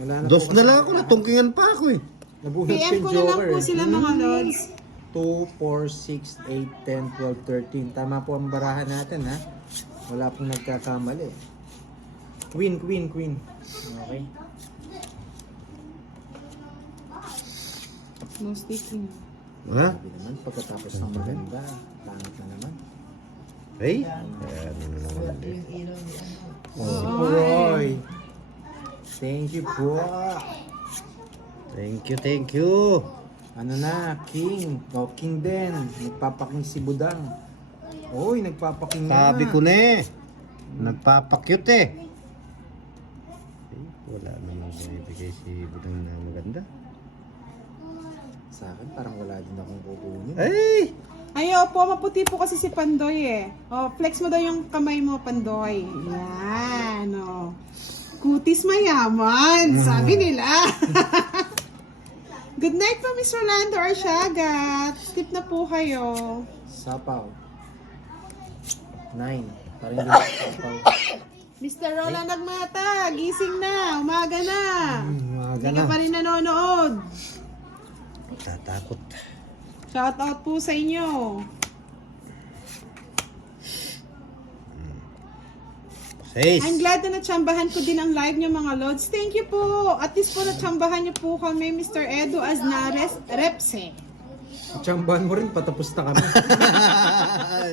Wala na Dos po na kasi- lang ako, natungkingan pa ako eh. Nabuhat PM yung ko na lang Joker. po sila mga lods. 2, 4, 6, 8, 10, 12, 13. Tama po ang barahan natin ha. Wala pong nagkakamali. Queen. Okay. No sticking. Ha? Sabi naman, pagkatapos ng maganda, pangit na naman. Hey? Ayan naman. Si Roy. Thank you po. Thank you. Ano na, King. O, King din. Nagpapaking si Budang. Uy, nagpapaking na. Sabi ko na eh. Nagpapakyut eh. Wala namang binibigay si Budang na maganda. Sa akin, parang wala din akong kukunin. Ay! Ayo po, maputi po kasi si Pandoy eh. Oh, flex mo daw yung kamay mo, Pandoy. Yan, oh. Kutis mayaman, sabi nila. Good night po, Miss Rolando Arsiaga. Sleep na po kayo. Sapaw. 9. Parang hindi ako sapaw. Mr. Roland Nagmata, gising na, umaga na. Umaga Hindi ka na. pa rin nanonood. Tatakot. Shout out po sa inyo. Says. I'm glad na natsambahan ko din ang live niyo mga lods. Thank you po. At least po natsambahan niyo po kami, Mr. Edo Aznares Repse. Tsambahan mo rin, patapos na kami.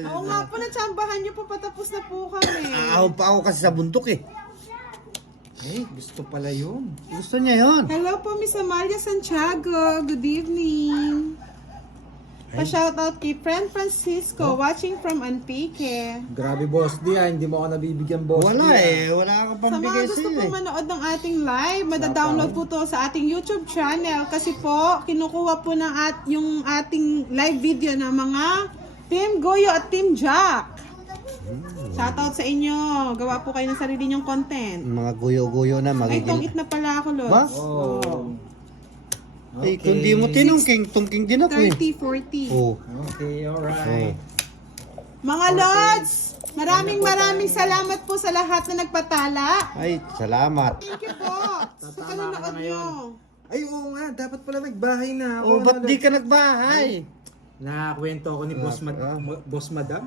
Oo nga po, natsambahan niyo po, patapos na po kami. Aaw pa ako kasi sa buntok eh. Eh, gusto pala yun. Gusto niya yon. Hello po, Miss Amalia Santiago. Good evening. Pa-shoutout kay Friend Francisco, watching from Antique. Grabe, Boss D, hindi mo ako nabibigyan, Boss Wala D. eh. Wala akong Sa mga pambigay gusto sa'yo po eh. manood ng ating live, madadownload po to sa ating YouTube channel kasi po, kinukuha po ng yung ating live video ng mga Team Goyo at Team Jack. Shoutout sa inyo. Gawa po kayo ng sarili nyong content. Mga guyo-guyo na Ay, magiging... tungit na pala ako, Lods. Ba? Oh. Eh, kung di mo tinungking, tungking din ako eh. 30-40. Oh. Okay, alright. Mga Lods, maraming salamat po sa lahat na nagpatala. Ay, salamat. Thank you po. Sa Tatama ka panonood na nyo. ngayon. Ay, oo nga, dapat pala nagbahay na ako. Oh, ba't di ka nagbahay? Nakakwento ako ni Boss, Boss Madam.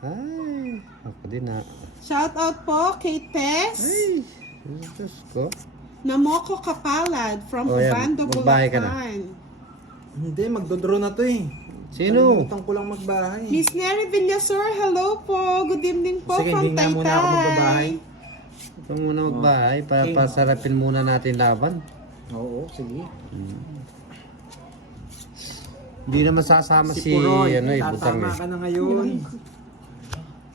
Ay, ako din na. Shoutout po kay Tess. Ay, Diyos ko. Namoko Kapalad from Oh, yan. Ubando, Magbahay ka na. Bulacan. Hindi, magdodraw na to eh. Sino? Kalimutan ko lang magbahay. Miss Neri Villasor, hello po. Good evening po Sige, from hindi na muna ako magbabahay. Taytay. Ito muna magbahay. Okay. Pasarapin muna natin laban. Oo, sige. Hindi naman sasama si, Puroy, ano eh, Butang tatama eh. ka na ngayon.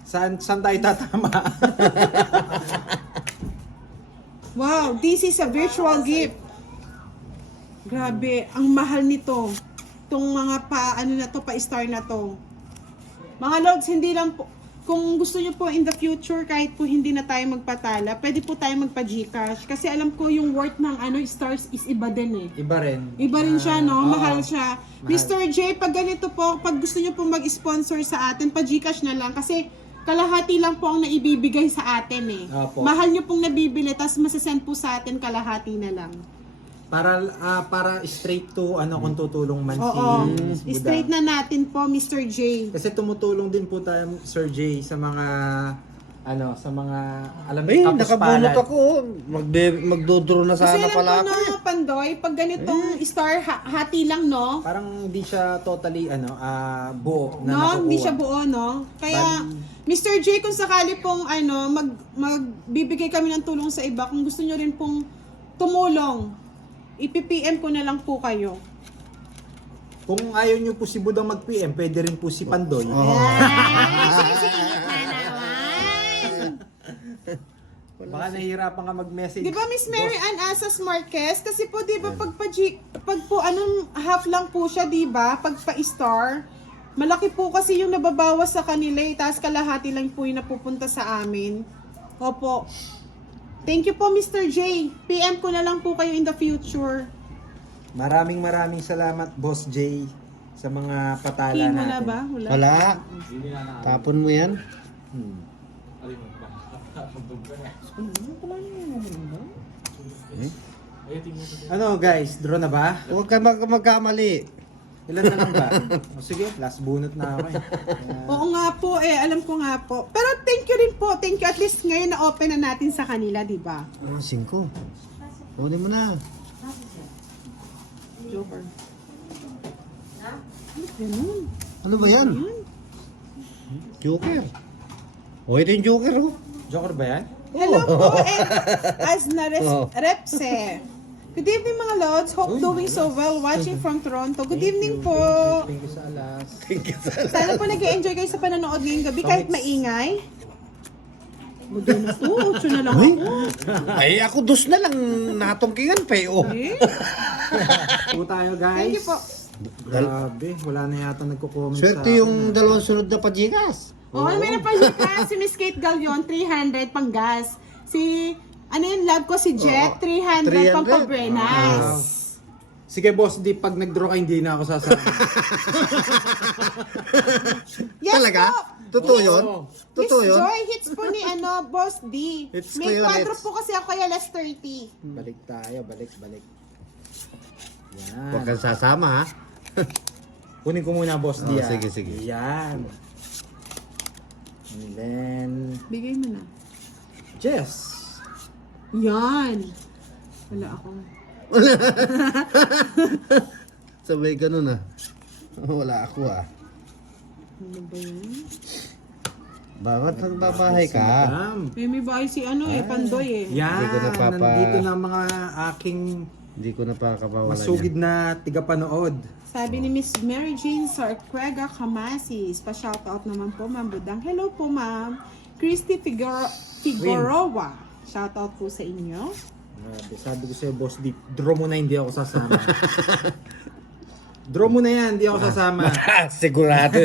Saan tayo tatama? Wow, this is a virtual gift. Grabe, ang mahal nito. Itong mga pa-star na to. Mga Lods, hindi lang po, kung gusto nyo po in the future, kahit po hindi na tayo magpatala, pwede po tayo magpa-Gcash. Kasi alam ko yung worth ng stars is iba din eh. Iba rin. Iba rin siya, no? Oo. Mahal siya. Mahal. Mr. J, pag ganito po, pag gusto nyo po mag-sponsor sa atin, pa-Gcash na lang. Kasi kalahati lang po ang naibibigay sa atin eh. Opo. Mahal nyo pong nabibili, tapos masasend po sa atin kalahati na lang. Para straight to kung tutulong man Oo. si Buda. Straight na natin po, Mr. J. Kasi tumutulong din po tayo, Sir J, sa mga sa mga alam Ay, mo, nakabunot ako. oh. Magdodro na Kasi sana alam pala ko ako. na, Pandoy, pag ganitong star, hati lang, no? Parang hindi siya totally buo na No, nakukuha. hindi siya buo, no? Kaya, Mr. J, kung sakali pong magbibigay kami ng tulong sa iba, kung gusto nyo rin pong tumulong, ipi-PM ko na lang po kayo. Kung ayaw niyo po si Budang mag-PM, pwede rin po si Pandoy. Baka nahihirapan ka mag-message. Di ba, Miss Mary Ann Asas Marquez? Kasi po, di ba, pag po, half lang po siya, di ba? Pag pa-star, malaki po kasi yung nababawas sa kanila, tapos kalahati lang po yung napupunta sa amin. Opo. Thank you po, Mr. J. PM ko na lang po kayo in the future. Maraming salamat, Boss J, sa mga patala King, natin. wala ba? Wala. Wala. Tapon mo yan. Ano guys, draw na ba? Huwag ka magkamali. Ilan na lang ba? O sige, last bunot na ako eh. Oo nga po alam ko nga po. Pero thank you rin po. Thank you at least ngayon na open na natin sa kanila, di ba? 5. Kunin mo na. Joker. Ganun. Ano ba yan? Joker. O, ito yung Joker, oh. Joker ba yan? Hello po, Asna Oh. Repse. Good evening mga lods. Hope doing so well watching from Toronto. Good evening po. Thank you sa alas. Sana po nag-enjoy kayo sa panonood ngayong gabi kahit maingay. Magano po, 8 na lang Uy. ako. Ay, ako 2 na lang natungkingan pa, oh. Eh? Po tayo guys. Thank you po. Grabe, wala na yata nagko-comment Swerte yung 2 sunod na pajikas. Oh, may napalika si Miss Kate Galion, 300 pang gas. Si, ano yun, love ko si Jet, 300 pang 300. pabrenas. Sige boss, di pag nag-draw ka hindi na ako sasama. Yes Talaga? po. Totoo yun? Oo. Totoo Miss yun? Joy, hits po ni Boss D. Hits May ko yun, quadro hits. po kasi ako kaya last 30. Balik tayo, balik. Yan. Huwag kang sasama, ha? Kunin ko muna boss Oh, di sige, sige. Yan. And then, Bigay mo na. Jess. Yan. Wala ako. Sabay ganun, ah. Wala ako, ah. Ano ba yan? Bakit nagbabahay ka? Madam. May bahay si Pandoy eh. Yan, Hindi ko napapa- nandito na mga aking Hindi ko napakapawalan masugid yan. na tigapanood. Sabi ni Miss Mary Jane Sarquega Camasis, pa-shoutout naman po, Ma'am Budang. Hello po, Ma'am. Christy Figueroa. Shoutout po sa inyo. Grabe, sabi ko sa'yo, boss, draw mo na hindi ako sasama. Draw mo na yan, hindi ako sasama. Sigurado,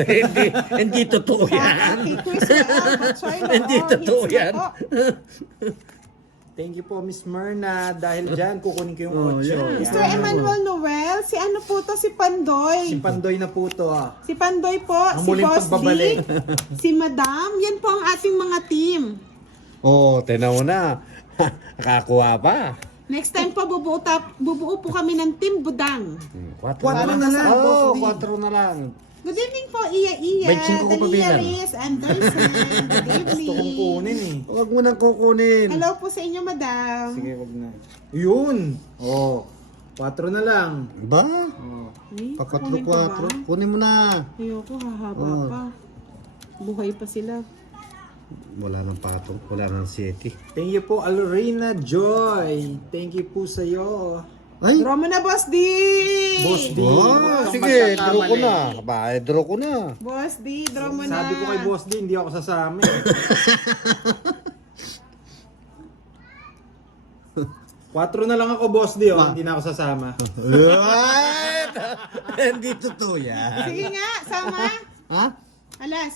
hindi totoo Shoutout kay Chris Rael Bachoylo. Hindi totoo Hits na yan. po. Thank you po, Miss Myrna. Dahil dyan, kukunin ko yung Oh, 8. yan. Mr. Emmanuel Noel, si ano po to? Si Pandoy. Si Pandoy na po to ah. Si Pandoy po, Ang si muling Boss pagbabalik. D, si Madam. Yan po ang ating mga team. Oo, tinaw na. Nakakuha pa. Next time po, bubuo po kami ng Team Budang. 4 na lang, Oo, Boss D. 4 na lang. Good evening po, Iya, May 5 ko pa Dalia bilang. Reyes Anderson. Good Gusto kong evening. kunin eh. Huwag mo nang kukunin. Hello po sa inyo, Madam. Sige, wag na. Yun! Oh, 4 na lang. Ba? Oh. Ay, Pa kukunin ko ba? 4. Kunin mo na. Ayoko, hahaba Oh. pa. Buhay pa sila. Wala nang patong. Wala nang 7. Thank you po, Alorena Joy. Thank you po sa'yo. Ay! Draw mo na, Boss D! Boss D. Oh, Huwag kang sige, draw ko magkakamali. na. Ba, draw ko na. Boss D, draw mo na. Sabi ko kay Boss D, hindi ako sasama eh. 4 na lang ako, Boss D, oh. Hindi na ako sasama. What? Hindi totoo yan. Sige nga, sama. Ha? Alas.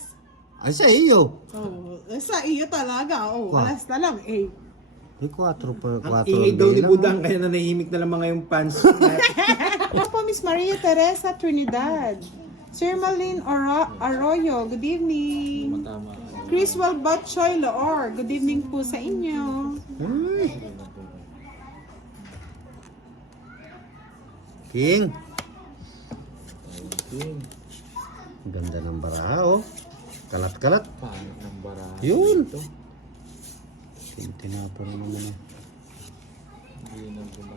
Ay, sa iyo. Oh, sa iyo talaga. Oh, Wow. alas na lang. Eh. Ay, 4 per 4. Ang ingay daw ni Budang, kaya nanahimik na lang mga yung fans. Ano po, Miss Maria Teresa Trinidad. Sir Malin Arroyo, good evening. Criswell Batchoy Loor, good evening po sa inyo. Ay. King. Ganda ng baraha, oh. Kalat-kalat. Paano ng baraha? Yun. Tinapon naman eh.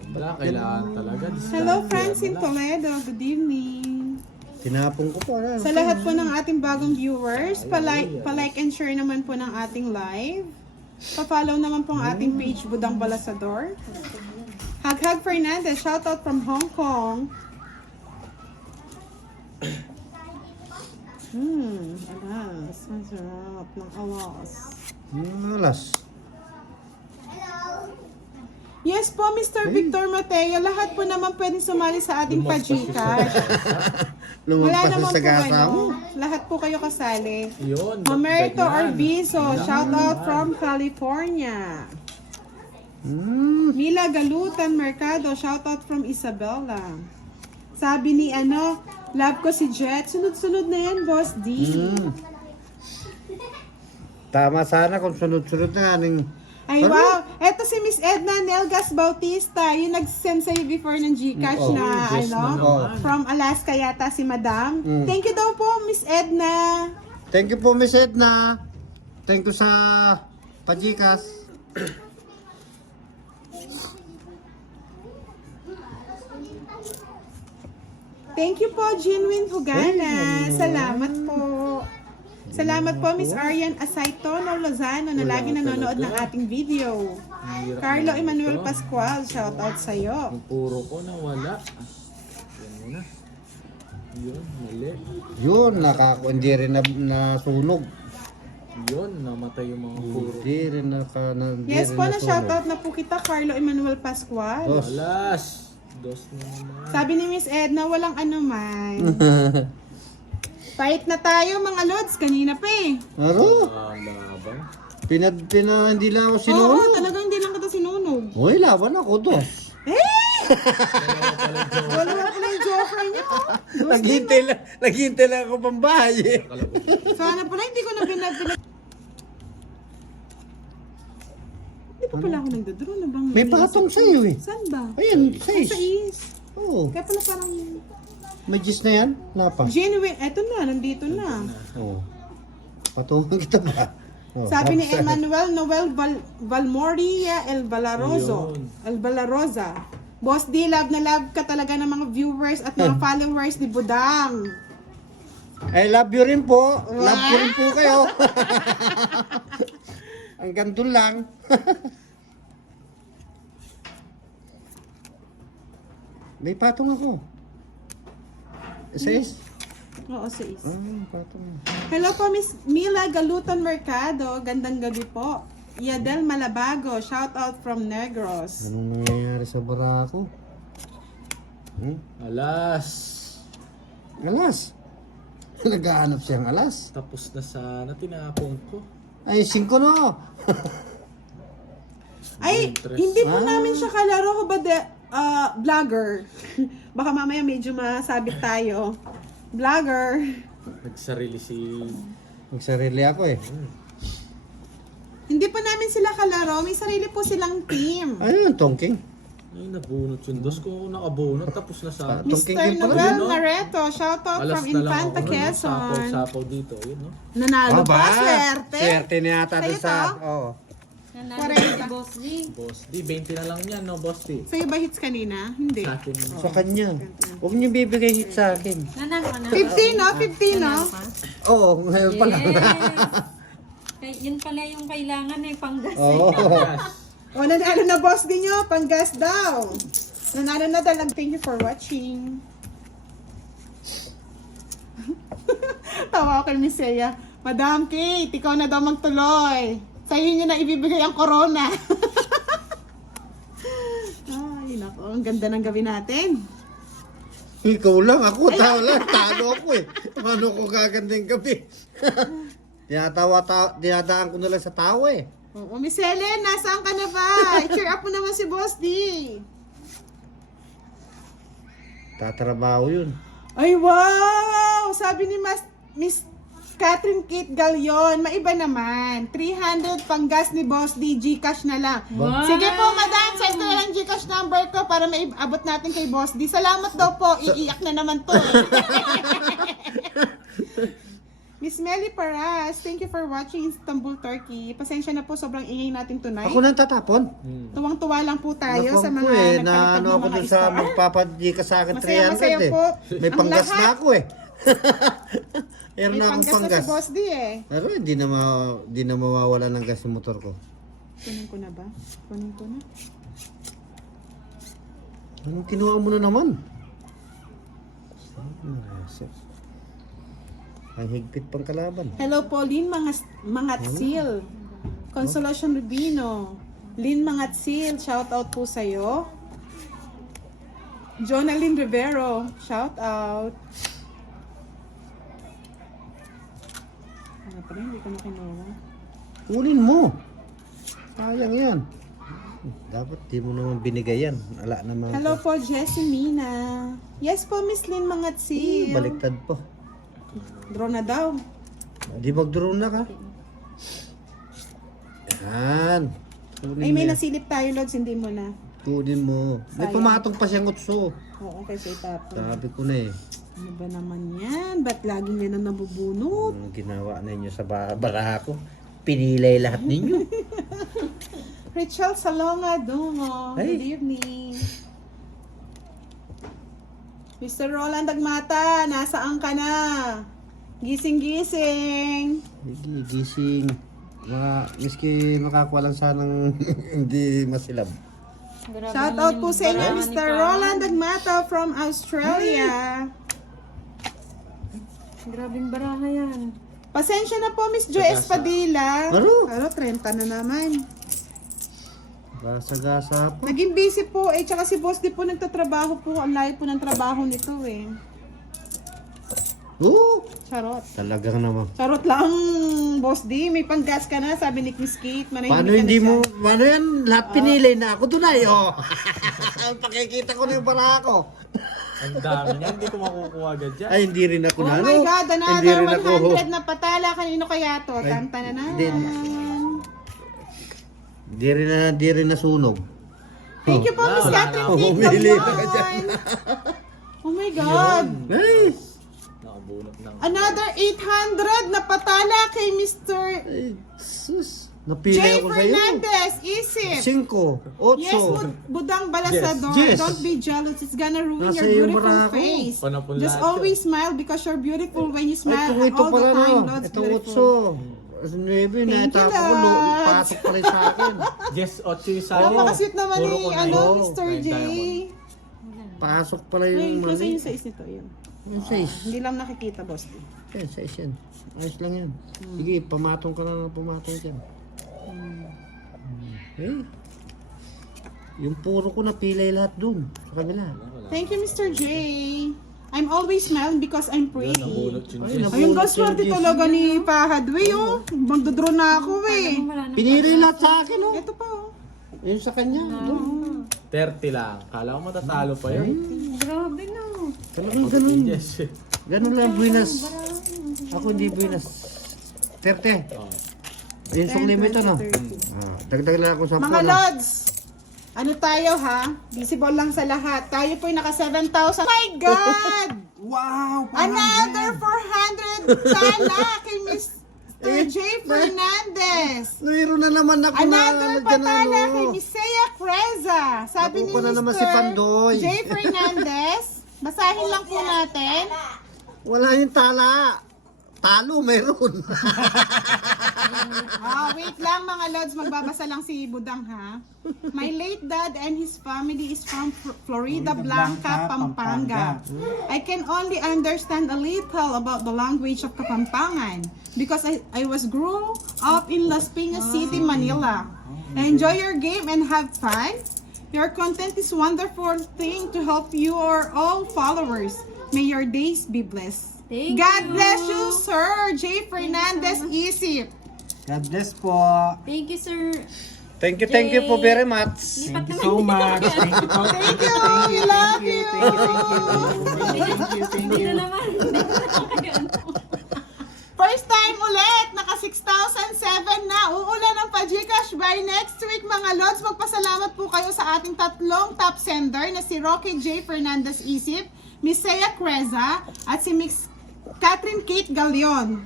Wala, kailangan talaga. Hello, Francine Toledo, good evening. Tinapon ko pa. Sa lahat po ng ating bagong viewers, pa-like and share naman po ng ating live. Pa-follow naman po ang ating page Budang Balasador. Haghag Fernandez, shoutout from Hong Kong. Alas, masarap ng alas. Alas. Yes po, Mr. Victor Mateo, lahat po naman pwede sumali sa ating pa-Gcash. Wala Lumampas naman sa po gasa mo. lahat po kayo kasali. Yun. Mamerto Arvizo, shoutout from California. Mila Galutan Mercado, shoutout from Isabela. Sabi ni love ko si Jet. Sunod-sunod na yan, Boss D. Tama sana kung sunod-sunod na aning Ay, Ano? wow. Eto si Miss Edna Nelgas Bautista. Yung nag-send sa'yo before ng Gcash Oo. na, Yes na naman. from Alaska yata si Madam. Mm. Thank you daw po, Miss Edna. Thank you po, Miss Edna. Thank you sa Pajikas. Thank you po, Jinwin Hugana. Salamat po. Salamat po, Miss Arian Asaytono Lozano na Wala lagi nanonood ng talaga. ating video. Hirap Carlo naman Emmanuel ito. Pascual, shout out sa'yo. Yung puro ko nawala. Yan muna. Yun, mali. Yun, hindi rin nasunog. Yun, namatay yung mga puro. Hindi rin hindi Yes rin po, na nasunog. shout out na po kita, Carlo Emmanuel Pascual. Dos. Alas! Dos na naman. Sabi ni Miss Edna, walang anuman. Fight na tayo mga lods, kanina pa eh. Aro, Labang. hindi lang ako Oo, sinunog. talagang hindi lang kita sinunog. Uy, laban ako, dos. Wala pala yung joker niyo. Naghintay lang ako pambahay eh. Sana pala hindi ko na pinag... Hindi pa pala ako nagdodro na bang... May patong sa'yo eh. Saan ba? Ayan, Sa 6. is. Oo. Kaya pala parang... May gis na yan? Lapa. Genuine, eto na, nandito na. Oo. Patungan kita ba? Oh, Sabi ni tapos, Emmanuel Noel Valmoria El Valaroso. Ayun. El Valarosa. Boss D, love na love ka talaga ng mga viewers at mga followers ni Budang. I love you rin po. Love ko rin po kayo. Ang ganito lang. May patong ako. 6? Oo, sis. Patong. Hello po, Miss Mila Galuton Mercado. Gandang gabi po. Yadel Malabago. Shout out from Negros. Anong nangyayari sa barako? Alas! Alas. Naghahanap siyang alas. Tapos na sana, tinapon ko. Ay, 5 na. Ay, Interest. hindi po namin siya kalaro ko ba vlogger. Baka mamaya medyo masabit tayo. Vlogger. Nagsarili si... Magsarili ako eh. Hindi po namin sila kalaro. May sarili po silang team. Ano yung tongking? Ay, nabunot yung dos ko. Nakabunot, tapos na sa... Tongking Mr. din pala. Noel no? Nareto. Shout out Alas from na lang Infanta ako. Quezon. Sapaw dito. Yun, no? Nanalo Aba, pa, swerte. Swerte niya ata Sa'yo doon sa... to? Oo. Nanalo si Boss G. Boss D, 20 na lang yan, no, Boss D? Sa'yo ba hits kanina? Hindi. Sa akin. Sa kanya. Huwag niyo bibigay hit sa akin. Nanalo ka na. 50, no? 50, no? Nanalo ka? Oo, ngayon pa lang. Yes. Yun pala yung kailangan eh, panggas. Oo. Yes. O, nanalo na boss din nyo. Panggas daw. Nanalo na daw. Thank you for watching. Tawa ko kay Miss Seya. Madam Kate, ikaw na daw magtuloy. Sa'yo nyo na ibibigay ang corona. Ay, nako. Ang ganda ng gabi natin. Ikaw lang, ako tao lang. Talo ako eh. Paano ko gagandang gabi? Dinadaan ko na lang sa tao eh. Oo, Miss Helen, nasaan ka na ba? Cheer up mo naman si Boss D. Tatrabaho yun. Ay, wow! Sabi ni Miss Catherine Kate Galion, maiba naman. 300 panggas ni Boss D, Gcash na lang. Wow! Sige po, madam, send ko na lang Gcash number ko para maibot natin kay Boss D. Salamat daw po, iiyak na naman to. Miss Melly Paras, thank you for watching Istanbul, Turkey. Pasensya na po, sobrang ingay natin tonight. Ako nang tatapon. Tuwang-tuwa lang po tayo sa Nakuha mga ko eh, nagpalipad na ano ng ako mga dun sa star. magpapadji ka sa akin 300 Masaya-masaya eh. po. May Ang panggas lahat. na ako eh. Meron May na akong panggas na si panggas. Boss D eh. Pero di na mawawala ng gas yung motor ko. Kunin ko na ba? Kunin ko na. Anong kinuha mo na naman? Ang higpit pang kalaban. Hello po, Lynn Mangatsil. Consolacion Rubino. Lynn Mangatsil, shout out po sa'yo. Jonalyn Rivero, shout out. Ano pa rin, hindi ko na kinuha. Kunin mo. Sayang yan. Dapat di mo naman binigay yan. Ala naman. Hello po, Jessie Mina. Yes po, Miss Lynn Mangatsil. Baliktad po. Draw na daw. Di mag-drone na ka. Yan. Kunin Ay, may mo yan. nasilip tayo, Lods. Hindi mo na. Kunin mo. May Sayang. pumatong pa siyang utso. Oo, kasi itapo. Sabi ko na eh. Ano ba naman yan? Ba't laging yan ang nabubunot? Ang ginawa ninyo sa baraha ko. Pinilay lahat ninyo. Rachel Salonga Dungo. Ay. Good evening. Mr. Roland Agmata, nasaan ka na? Gising-gising. Sige, gising. Miski makakuha lang sanang hindi masilab. Grabe Shout naman out po yung sa inyo, barahan ni Mr. Pahan. Roland Agmata from Australia. Grabing baraha yan. Pasensya na po, Miss Joy Espadilla. Ano? 30 na naman. Gasa-gasa po. Naging busy po, tsaka si Boss di po nagtatrabaho po. Ang layo po ng trabaho nito eh. Charot. Talagang naman. Charot lang, Boss D. May panggas ka na, sabi ni Miss Kate. Manahimik Paano ka na hindi dyan. mo, paano yan? Lahat pinilay na ako doon ay, oh. Pakikita ko na yung baraha ko. Ang dami niya, hindi ko makukuha agad dyan. Ay, hindi rin ako Oh na, my God, Hindi another rin ako. 100 na patala. Kanino kaya to? Ay, Tanta na na. Di rin nasunog. Thank you po, Miss Wala Catherine na. Kate Bumili ka Galion. Oh my God. Ay, Nakabunot ng... Another 800 na patala kay Mr. ay, sus. Napili J. ako sa'yo. Fernandez. Isip. 5, 8. Yes, Budang Balasador. Yes. Don't be jealous. It's gonna ruin Nasa your iyo beautiful bara ako. face. Panapon Just lahat always smile because you're beautiful when you smile. Ay, ito all pala the time, no. Lord's Ito beautiful. 8. 9, Thank you, naitapa ko. Lods. Pasok pala yung sa akin. Yes, 8 yung sa Napaka-sweet naman Puro ni ko na ano, yun. Mr. J. Pasok pala Ay, yung kasi mali. yung size nito yun. Yung 6. Hindi lang nakikita, boss. Yan, 6 yan. Ayos lang yan. Sige, pamatong ka na ng pamatong dyan. Eh. Yung puro ko napilay lahat dun. Sa kabila. Thank you, Mr. J. I'm always smiling because I'm pretty. Nabunot yun, Ay, Jess. Ayun, nabunot swerte yung talaga ni Pahadway, oh. Magdodraw na ako, eh. Wala na. pinili lahat sa akin, oh. Ito pa, oh. Yung sa kanya. Dun. 30 lang. Kala ko matatalo pa yun. Grabe na. Talagang ganun. Yes. Ganun lang, buinas. Ako hindi buinas. 30. Oh. Yung song limit, ano? 30. Dagdag lang ako sa Mga Lods, ano tayo ha? Visible lang sa lahat. Tayo po'y naka 7,000. Oh my God! Wow! Another 400 tala kay Mr. J. Fernandez. Mayroon na naman ako Another na patala ano. kay Miss Sea Creza. Sabi ni Nakuha na naman si Mr. Pandoy. J. Fernandez. Basahin lang po natin. Wala yung tala. Talo, mayroon. Wait lang mga Lods, magbabasa lang si Budang ha. My late dad and his family is from Florida Blanca, Pampanga. I can only understand a little about the language of Kapampangan because I was grew up in Las Piñas City, Manila. Enjoy your game and have fun. Your content is wonderful thing to help your all followers. May your days be blessed. Thank God you. bless you, Sir J. Fernandez Isip. God bless po. Thank you, sir. Thank you po very much. Lipat naman. So much. Thank you po. Thank you. We love you. Hindi na naman. First time ulit, naka 6,007 na. Uulan ng pa-Gcash by next week mga Lods. Magpasalamat po kayo sa ating tatlong top sender na si Rocky J. Fernandez Isip, Miss Sea Creza, at si Miss Catherine Kate Galion.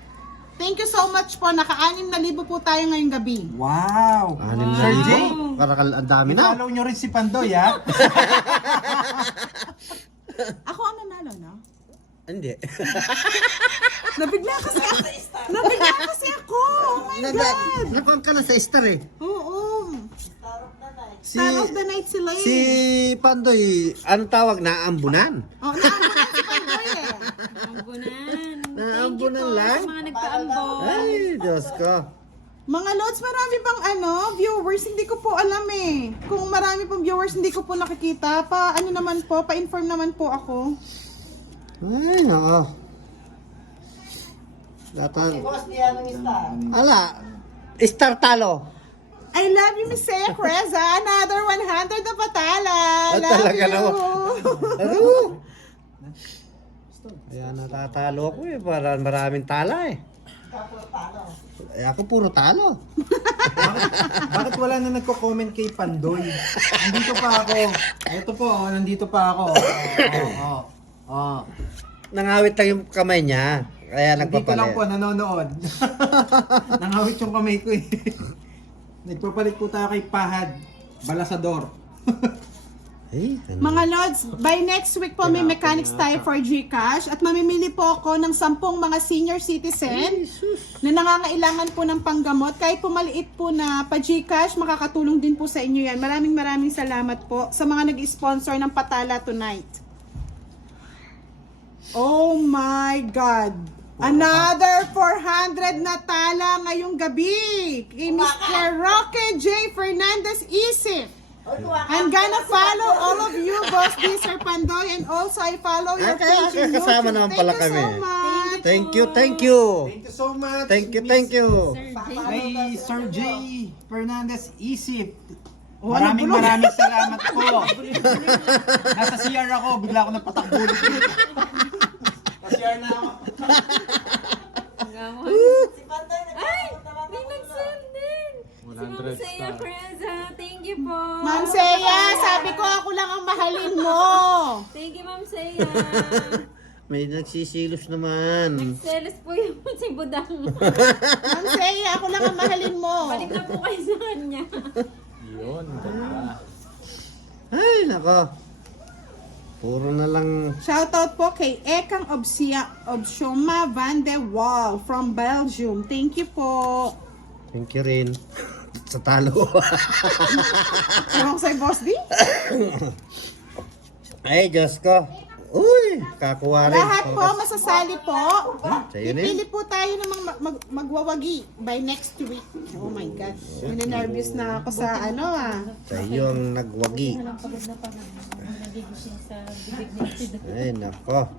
Thank you so much po. Naka-6,000 po tayo ngayong gabi. Wow! Anim na Sir libo. Jay, Karakal, ang dami na. i-follow nyo rin si Pandoy, ha? Ako ang nanalo, no? Hindi. Nabigla kasi ako. Nabigla kasi ako. Oh my God. Nakuha ka na sa star eh. Oo. Si, Star of the night sila eh. si Pandoy, anong tawag? Naambunan. Oh, naambunan si Pandoy eh. Ambunan. Naambunan lang? Sa mga nagpaambon. Ay, Diyos ko. Mga Lods, marami pang viewers, hindi ko po alam eh. Kung marami pong viewers, hindi ko po nakikita. Pa-inform naman po ako. Ay, nako. Ala, star talo. I love you, Miss Sea Creza. Another 100 na patala. Ah, Love talaga you. naman. Ano? Kaya natatalo ako eh, para maraming tala eh. Eh, ako puro talo. Bakit wala na nagko-comment kay Pandoy? Nandito pa ako. Ito po, nandito pa ako. Oh. Nangawit lang yung kamay niya. Kaya Nandito lang po, nagpapalit. nanonood. Nangawit yung kamay ko eh. Nagpapalit po tayo kay Pahad Balasador. Eh, ano? Mga Lods, by next week po may mechanics tayo for GCash at mamimili po ako ng 10 mga senior citizen na nangangailangan po ng panggamot. Kahit po maliit po na pa-GCash, makakatulong din po sa inyo yan. Maraming salamat po sa mga nag-sponsor ng Patala tonight. Oh my God! Another 400 na tala ngayong gabi kay Mr. Roque J. Fernandez Isip. I'm gonna follow all of you, Boss D, Sir Pandoy, and also I follow your Kaya page in kasama YouTube. naman Thank pala you kami. so much. Thank you. Thank you so much. Thank you. Kay Sir J. Fernandez Isip. Oh, ano Maraming bulong? maraming salamat po. Nasa CR ako, bigla ako napatakbulit dito. Sa CR na ako. Ay! May nag-send din! Si Ma'am Saya Preza. Thank you po. Ma'am Seya, sabi ko ako lang ang mahalin mo. Thank you, Ma'am Saya. May nagsisilos naman. Selos po yung si Budang. Ma'am Seya, ako lang ang mahalin mo. Balik na po kayo sa kanya. Yun, ganda. Ay, nako. Puro na lang. Shoutout po kay Ekang Obsioma Van de Waal from Belgium. Thank you po. Thank you rin. Sa talo. Ewan ko sa'yo, Boss D. Ay, Diyos ko. Uy, kakuha rin. Lahat po masasali po. Sa'yo na Pipili po tayo ng magwawagi by next week. Oh my God. Nervous na ako sa ano ah. Sa iyo ang nagwagi. Pagod na nagigising sa bibig ni Ay, nako.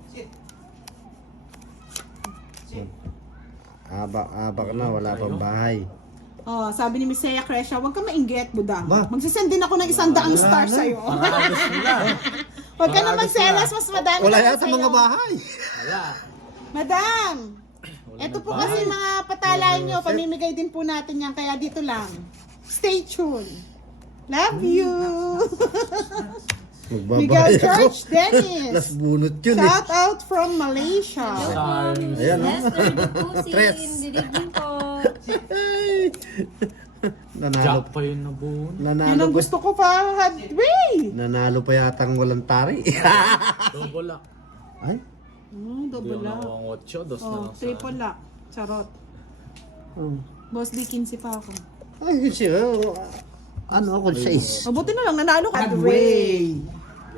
Abak na, wala pang bahay. Oh, sabi ni Miss Seya Crescia, huwag ka mainggit, Budang. Ba? Magsisend din ako ng 100 stars sa'yo. Huwag ka na magselas, mas madami Wala naman yata sa'yo. mga bahay. Wala. Madam, ito po kasi mga patalaan nyo, pamimigay din po natin yan, kaya dito lang. Stay tuned. Love you! Miguel Magbabayad ako. George Dennis. Las bunot yun eh. Shout out from Malaysia. Ayan, oh. Hester Dupusin. Tres. Didibin po. Ay. Nanalo Jack pa yun nabuo. Yan Nanalo ang pa. gusto ko pa, Hadway! Nanalo pa yata ang walang tari. Double lock. Ay. Double lock. Ang 8, dos na Oh, lang sa... triple lock. Charot. Oh. Boss D, 15 pa ako. Ay, siya. Ano ako, 6. Mabuti na lang, nanalo ka. Hadway!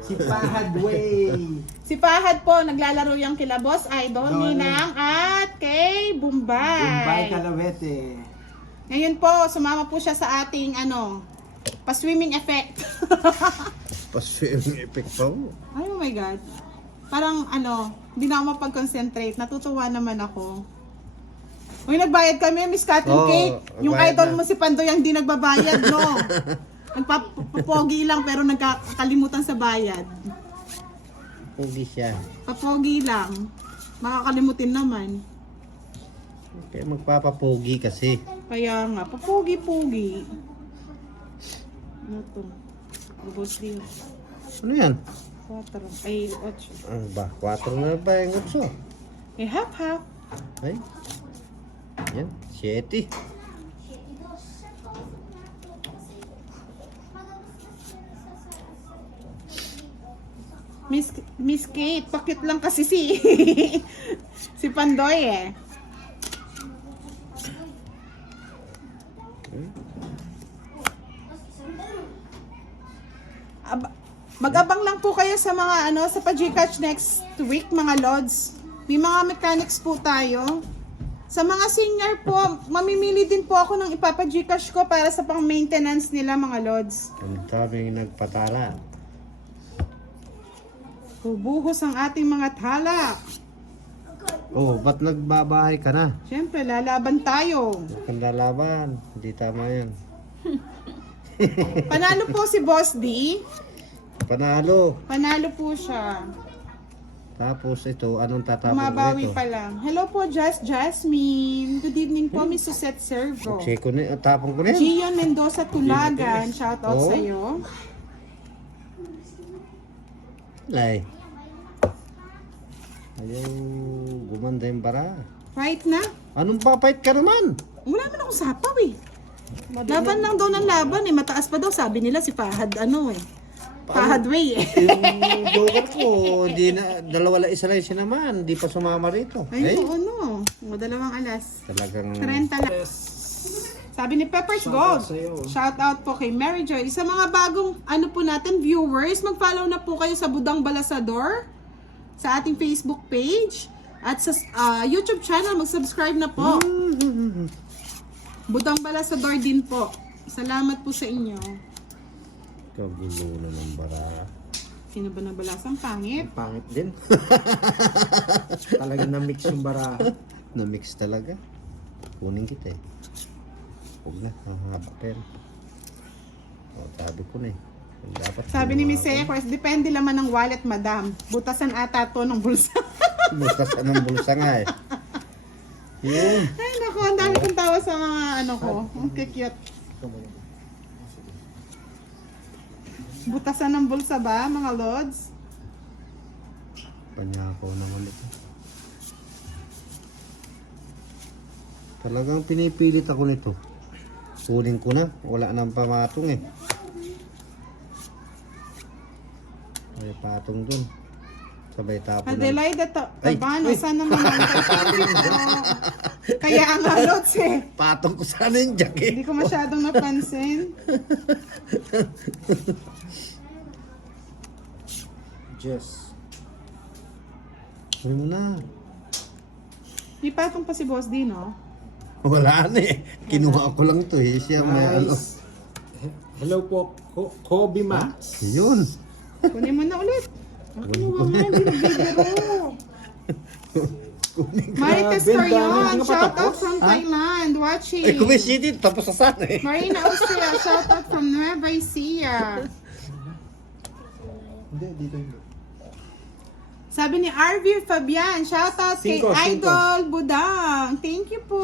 Si Pahadway! Si Fahad po, naglalaro yung kila Boss Idol, Ninang at kay Bombay Bumbay. Calawete. Ngayon po, sumama po siya sa ating pa-swimming effect. Pa-swimming effect pa mo. Ay, oh my God. Parang hindi na ako mapag-concentrate. Natutuwa naman ako. Uy, nagbayad kami, Miss Catherine Oo, Cake. Yung nagbayad idol na. mo si Pandoy ang di nagbabayad, no? Nagpapogi lang pero nagkakalimutan sa bayad. Hindi siya. Papogi lang. Makakalimutin naman. Kaya magpapapogi kasi. Kaya nga, papogi-pogi. Ano to? Ubos din. Ano yan? 4. Ay, 8. Ano ba? 4 na ba yung utso? Eh, half-half. Ay. Yan. 7. Miss Kate, pakit lang kasi si si Pandoy eh. Mag-abang lang po kayo sa mga sa pa-GCash next week mga Lods. May mga mechanics po tayo. Sa mga senior po, mamimili din po ako ng ipapa-GCash ko para sa pang-maintenance nila mga Lods. Ang daming nagpatala. Bubuhos ang ating mga tala. Oh, ba't nagbabahay ka na? Siyempre, lalaban tayo. Huwag kang lalaban. Hindi tama yan. Panalo po si Boss D. Panalo. Panalo po siya. Tapos ito, anong tatapon ko Mabawi nito? pa lang. Hello po, Jasmine. Good evening po, Miss Susette Servo. Check ko na, tapon ko na yan. Gian Mendoza Tulagan. Shout out Oh. sa'yo. Ay. Ayaw, gumanda yung bara. Fight na. Anong papait ka naman? Wala man akong sapaw eh. Laban lang daw ng laban eh. Mataas pa daw sabi nila si Fahad Fahad Ray eh. Yung joker ko, di na, dalawa lang, isa lang siya naman. Di pa sumama rito. Ay, oo no. O, dalawang alas. Talagang... 30 lang. Sabi ni Peppers Gold. Shout out po kay Mary Joy. Sa mga bagong po natin viewers, mag-follow na po kayo sa Budang Balasador sa ating Facebook page at sa YouTube channel, mag-subscribe na po. Budang Balasador din po. Salamat po sa inyo. Kagulo na ng bara. Sino ba nabalasang pangit? Pangit din. Talaga na-mix yung baraha. Na-mix talaga. Kunin kita eh. Huwag na, mahaba pa yan. O, sabi ko na eh. Dapat Sabi ni Miss Seiya, course, depende naman ng wallet, madam. Butasan ata to ng bulsa. Butasan ng bulsa nga eh. Yun. Ay nako, ang dami kong tawa sa mga ano ko. Ang cute. Butasan ng bulsa ba, mga lods? Panyako naman ito. Talagang pinipilit ako nito. Kunin ko na. Wala nang pamatong eh. May patong dun. Sabay tapo na. Adelaide Ay! Tabano, saan naman ang ito? Kaya ang lods eh. Patong ko sana yung jacket. Hindi ko masyadong napansin. Jess. Yun na. Di patong pa si Boss D, no? Wala na eh. Kinuha ko lang to eh. Siya may ano. Nice. Hello po, Kobe Max. Yun. Kunin mo na ulit. Ano mo nga, hindi nagbibiro. Marites Grabe, Carion, dami nga shout out patapos. from Thailand, watching. Ay, kumisiti. Tapos na sana eh. Marina Austria, shout out from Nueva Ecija. Hindi, dito hindi. Sabi ni RV Fabian, shout out kay Cinco. Idol Budang. Thank you po.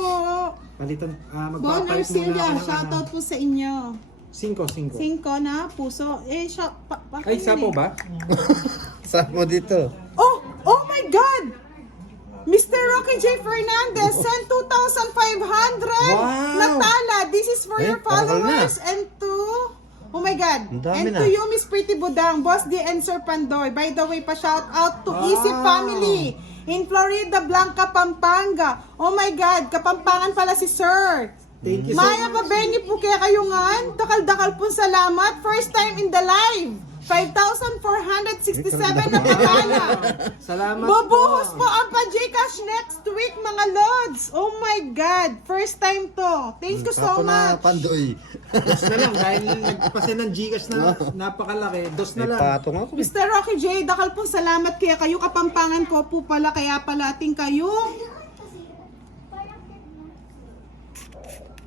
Palitan, Bon magpapalit muna Arcelia, ako ng shout ano. out po sa inyo. 5. 5 na, puso. Eh, Ay, sapo ba? Saan mo dito? Oh my God! Mr. Rocky J. Fernandez sent 2,500 Wow! Natala. This is for Eh, your tagal na. followers and to... Oh my God. Ang dami And na. to you, Miss Pretty Budang, Boss D and Sir Pandoy. By the way, pa-shout out to Easy Family in Florida Blanca, Pampanga. Oh my God, Kapampangan pala si Sir. Thank you so Maya much. Babeni po kaya kayo nga. Dakal-dakal po salamat. First time in the live. 5,467 na natala. Salamat Bubuhos po ang pa-Gcash next week, mga lods. Oh my God. First time to. Thank you so Tapo na much. pandoy. Dos na lang dahil nagpasa ng Gcash na napakalaki. Dos na May lang. patong ako eh. Mr. Rocky J, dakal po salamat kaya kayo. Kapampangan ko po pala. Kaya palating kayo.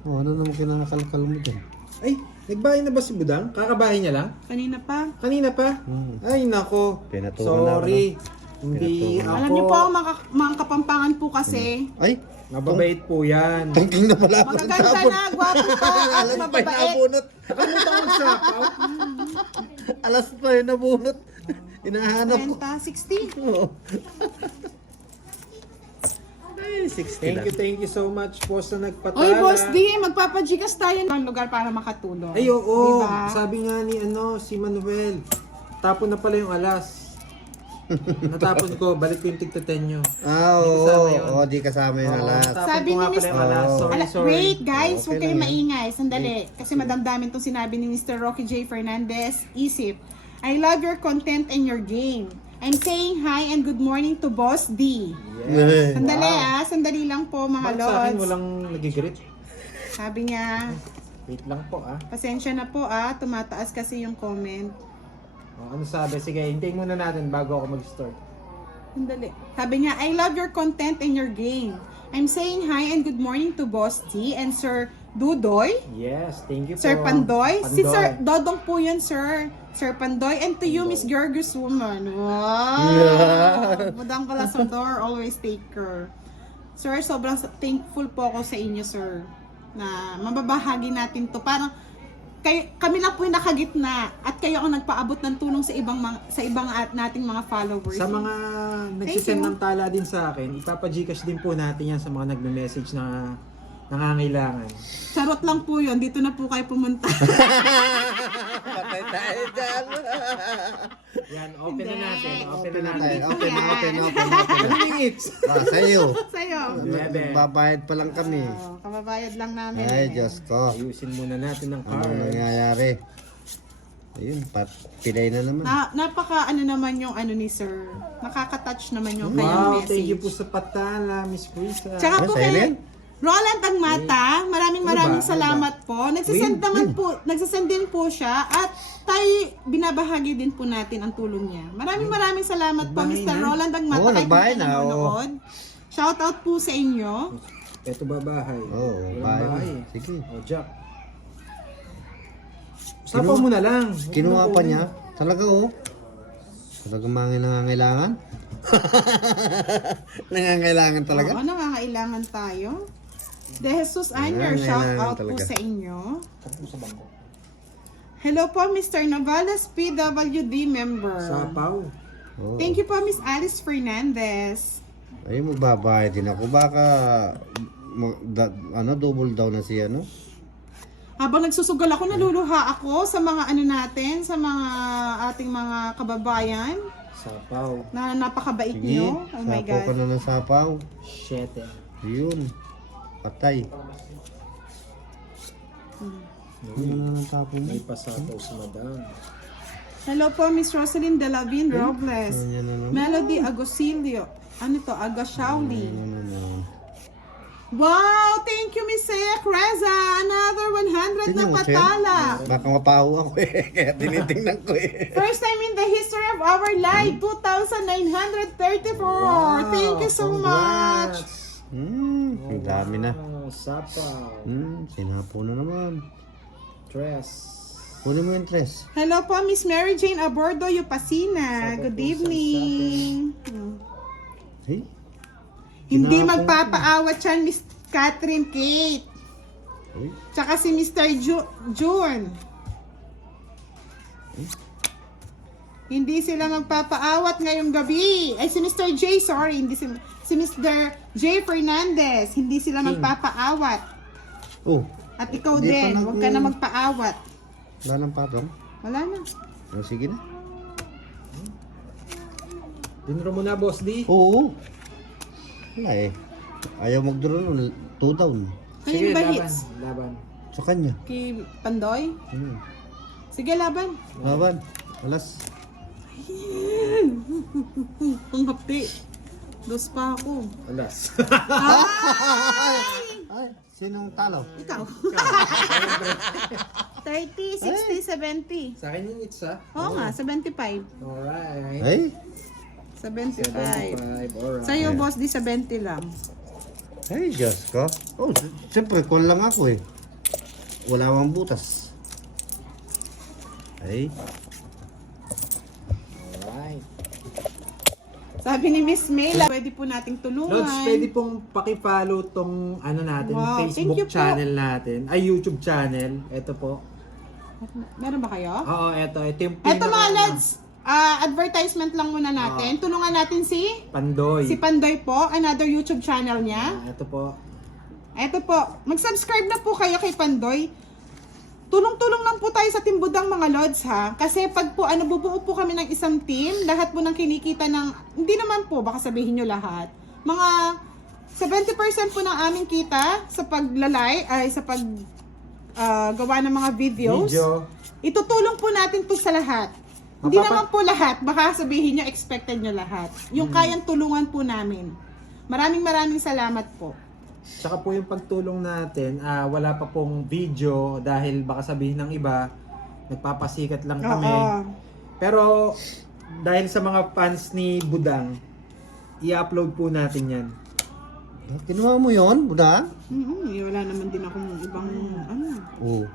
Oh, ano naman kinakalkal mo dyan? Ay, nagbahay na ba si Budang? Kakabahay niya lang? Kanina pa. Kanina pa? Ay, nako. Pinatukan na ako Sorry. Hindi Pinatukan. ako. Alam niyo po, mga kapampangan po kasi. Ay, Mababait po yan. tungking na pala ako ng Magaganda tapon. na, gwapo pa, at Alas pa yung mababait. nabunot. Nakalimutan ko magsapaw. Alas pa yung nabunot. Hinahanap ko. 60. Oo. Ay, 60 Thank you so much po sa nagpatala. Oy, Boss D, magpapajikas tayo ng lugar para makatulong. Ay, oo. Diba? Sabi nga ni si Manuel. Tapon na pala yung alas. Natapon ko, balik ko yung tigto 10 nyo. Ah, Di oo. kasama yun. Oo, di kasama yung Oo, alas. tapon Sabi ko nga ni pala yung Mr. alas. Sorry, sorry. Wait, guys, Okay huwag kayong lang yan. maingay. Sandali. Kasi madamdamin itong sinabi ni Mr. Rocky J. Fernandez. Isip, I love your content and your game. I'm saying hi and good morning to Boss D. Yes. Sandali sandali lang po mga Bakit sa akin lods. walang nagigrit? Sabi niya, Wait lang po pasensya na po tumataas kasi yung comment. Ano sabi? Sige, hintayin muna natin bago ako mag-start. Sandali. Sabi niya, I love your content and your game. I'm saying hi and good morning to Boss D and Sir Dudoy. Yes, thank you po. Sir Pandoy? Si Pandoy. Sir Dodong po yun, sir. Sir Pandoy, and to you, Miss Gorgeous Woman. Wow! Budang Palasador, always take care. Sir, sobrang thankful po ako sa inyo, sir, na mababahagi natin to. Parang kami lang po yung nakagitna at kayo ang nagpaabot ng tulong sa ibang nating mga followers. Sa mga nagsisend ng tala din sa akin, ipapa-Gcash din po natin yan sa mga nagme-message na nangangailangan. Charot lang po yun. Dito na po kayo pumunta. Patay tayo dyan. Yan, open na natin. Open na Open, natin. open. Ano minutes? Sa'yo. Sa'yo. Babayad pa lang kami. Kababayad lang namin. Ay, Diyos ko. Ayusin muna natin ng Ano card. nangyayari? Ayun, pilay na naman. Napaka ano naman yung ano ni sir. Nakaka-touch naman yung kanyang Wow, message. thank you po sa patala, Miss Krisa. Tsaka po silent? kay Roland ang mata, maraming salamat po. Nagsasend din po siya at tayo binabahagi din po natin ang tulong niya. Maraming salamat po Nagbahay Mr. na? Roland ang mata. Oo, Kahit nagbahay hindi na, ka oo. nanonood. Shout out po sa inyo. Ito ba bahay? Oo, Walang bahay. Sige. O, Jack. Sapaw mo na lang. Huwag Kinuha mo pa kunin. niya. Talaga oh. Talaga mga nangangailangan. Nangangailangan talaga. Oo, nangangailangan tayo. De Jesus Añer, Nangangailangan shout out po talaga. sa inyo. Hello po Mr. Navales, PWD member. Sapaw. Oh. Thank you po Miss Alice Fernandez. Ay, magbabayad din ako. Baka, double down na si ano. Habang nagsusugal ako, naluluha ako sa mga ano natin, sa mga ating mga kababayan Sapaw. na napakabait Sige, niyo. Oh my sapaw ka God. na ng sapaw. Shete. Yun. Patay. Ano na ng tapo mo? May pasapaw si madam. Hello po Miss Rosalyn Delavin Robles. Ano yan na naman? Melody Agosilio. Ano to? Agashauli. Ano na naman? Wow! Thank you Miss Sek Reza. Another 100 na Tingnan mo, patala. Baka mapaho ako eh. Kaya tinitingnan ko eh. First time in the history of our life, 2,934. Thank you so much. Ang dami na. Wow, sapaw. Sinapo na naman. Dress. Kunin mo yung tres. Hello po, Miss Mary Jane Abordo Yupasina. Sabi Good po, evening. Hey, Hindi Kinapong- magpapaawat yan, Miss Catherine Kate. Uy. Tsaka si Mr. June. Hindi sila magpapaawat ngayong gabi. Ay, si Mr. J, sorry. Hindi si Mr. J. Fernandez. Hindi sila magpapaawat. Oh, At ikaw Hindi pa din, huwag ka na magpaawat. wala nang patong. Wala na. Oh, sige na. Dinro mo na, Boss D. Oo. Wala eh. Ayaw mag-draw 2 down. Ayun ba laban. hits? Laban. Sa kanya. Kay Pandoy? Sige, laban. Laban. Alas. Ang hapdi. Dos pa ako. Alas. Ay, sinong talo? Ikaw. 30, 60, 70. Sa akin yung it's, ha? Oo nga, 75. Alright. Ay, 75. 75. Alright. Sa'yo, boss, di 70 lang. ay, Diyos ko. Oh, siyempre, kung lang ako eh. Wala mang butas. Ay, Alright. Sabi ni Miss Mayla, pwede po nating tulungan. Lods, pwede pong paki-follow tong ano natin, Wow, thank Facebook you po. channel natin. Ay, YouTube channel. Ito po. Meron ba kayo? Oo, ito. Ito yung Eto mga lads, advertisement lang muna natin. Tulungan natin si Pandoy. Pandoy po, another YouTube channel niya. Ito po. Eto po, mag-subscribe na po kayo kay Pandoy. Tulong-tulong lang po tayo sa Timbudang mga Lods ha. Kasi pag po bubuo po kami ng isang team, lahat po ng kinikita ng, hindi naman po, baka sabihin nyo lahat. Mga 70% po ng aming kita sa paglalay, ay sa pag gawa ng mga videos. Video. Itutulong po natin po sa lahat. Hindi Mapapa- naman po lahat, baka sabihin nyo, expected nyo lahat. Yung kayang tulungan po namin. Maraming salamat po. Tsaka po yung pagtulong natin, wala pa pong video dahil baka sabihin ng iba, nagpapasikat lang kami. Oo. Pero dahil sa mga fans ni Budang, i-upload po natin yan. kinuha mo yon, Buda? Wala naman din akong ibang ano. Oo.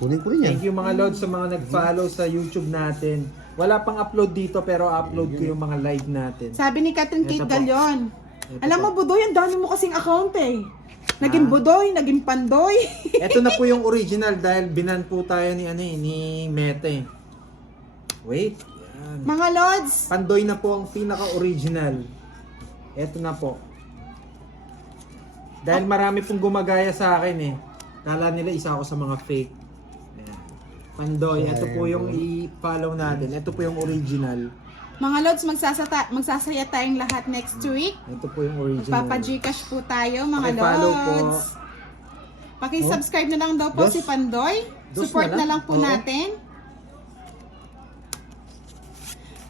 Kunin ko rin yan. Thank you mga Lods sa mga nag-follow sa YouTube natin. Wala pang upload dito pero upload ko yung mga live natin. Sabi ni Catherine Kate Ito po. Galion. Ito Alam po. mo, Budoy, ang dami mo kasing account eh. Naging Budoy, naging Pandoy. Ito na po yung original dahil binan po tayo ni ni Mete. Wait. Yan. Mga Lods, Pandoy na po ang pinaka-original. Ito na po. Dahil marami pong gumagaya sa akin eh. Kala nila isa ako sa mga fake. Ayan. Pandoy, ito po yung i-follow natin. Ito po yung original. mga Lods, magsasaya tayong lahat next week. Ito po yung original. Papa-Gcash po tayo, mga Paki-follow po. Lods. Paki-subscribe na lang daw po Dos? si Pandoy. Dos Support na na lang? lang po Oo. natin.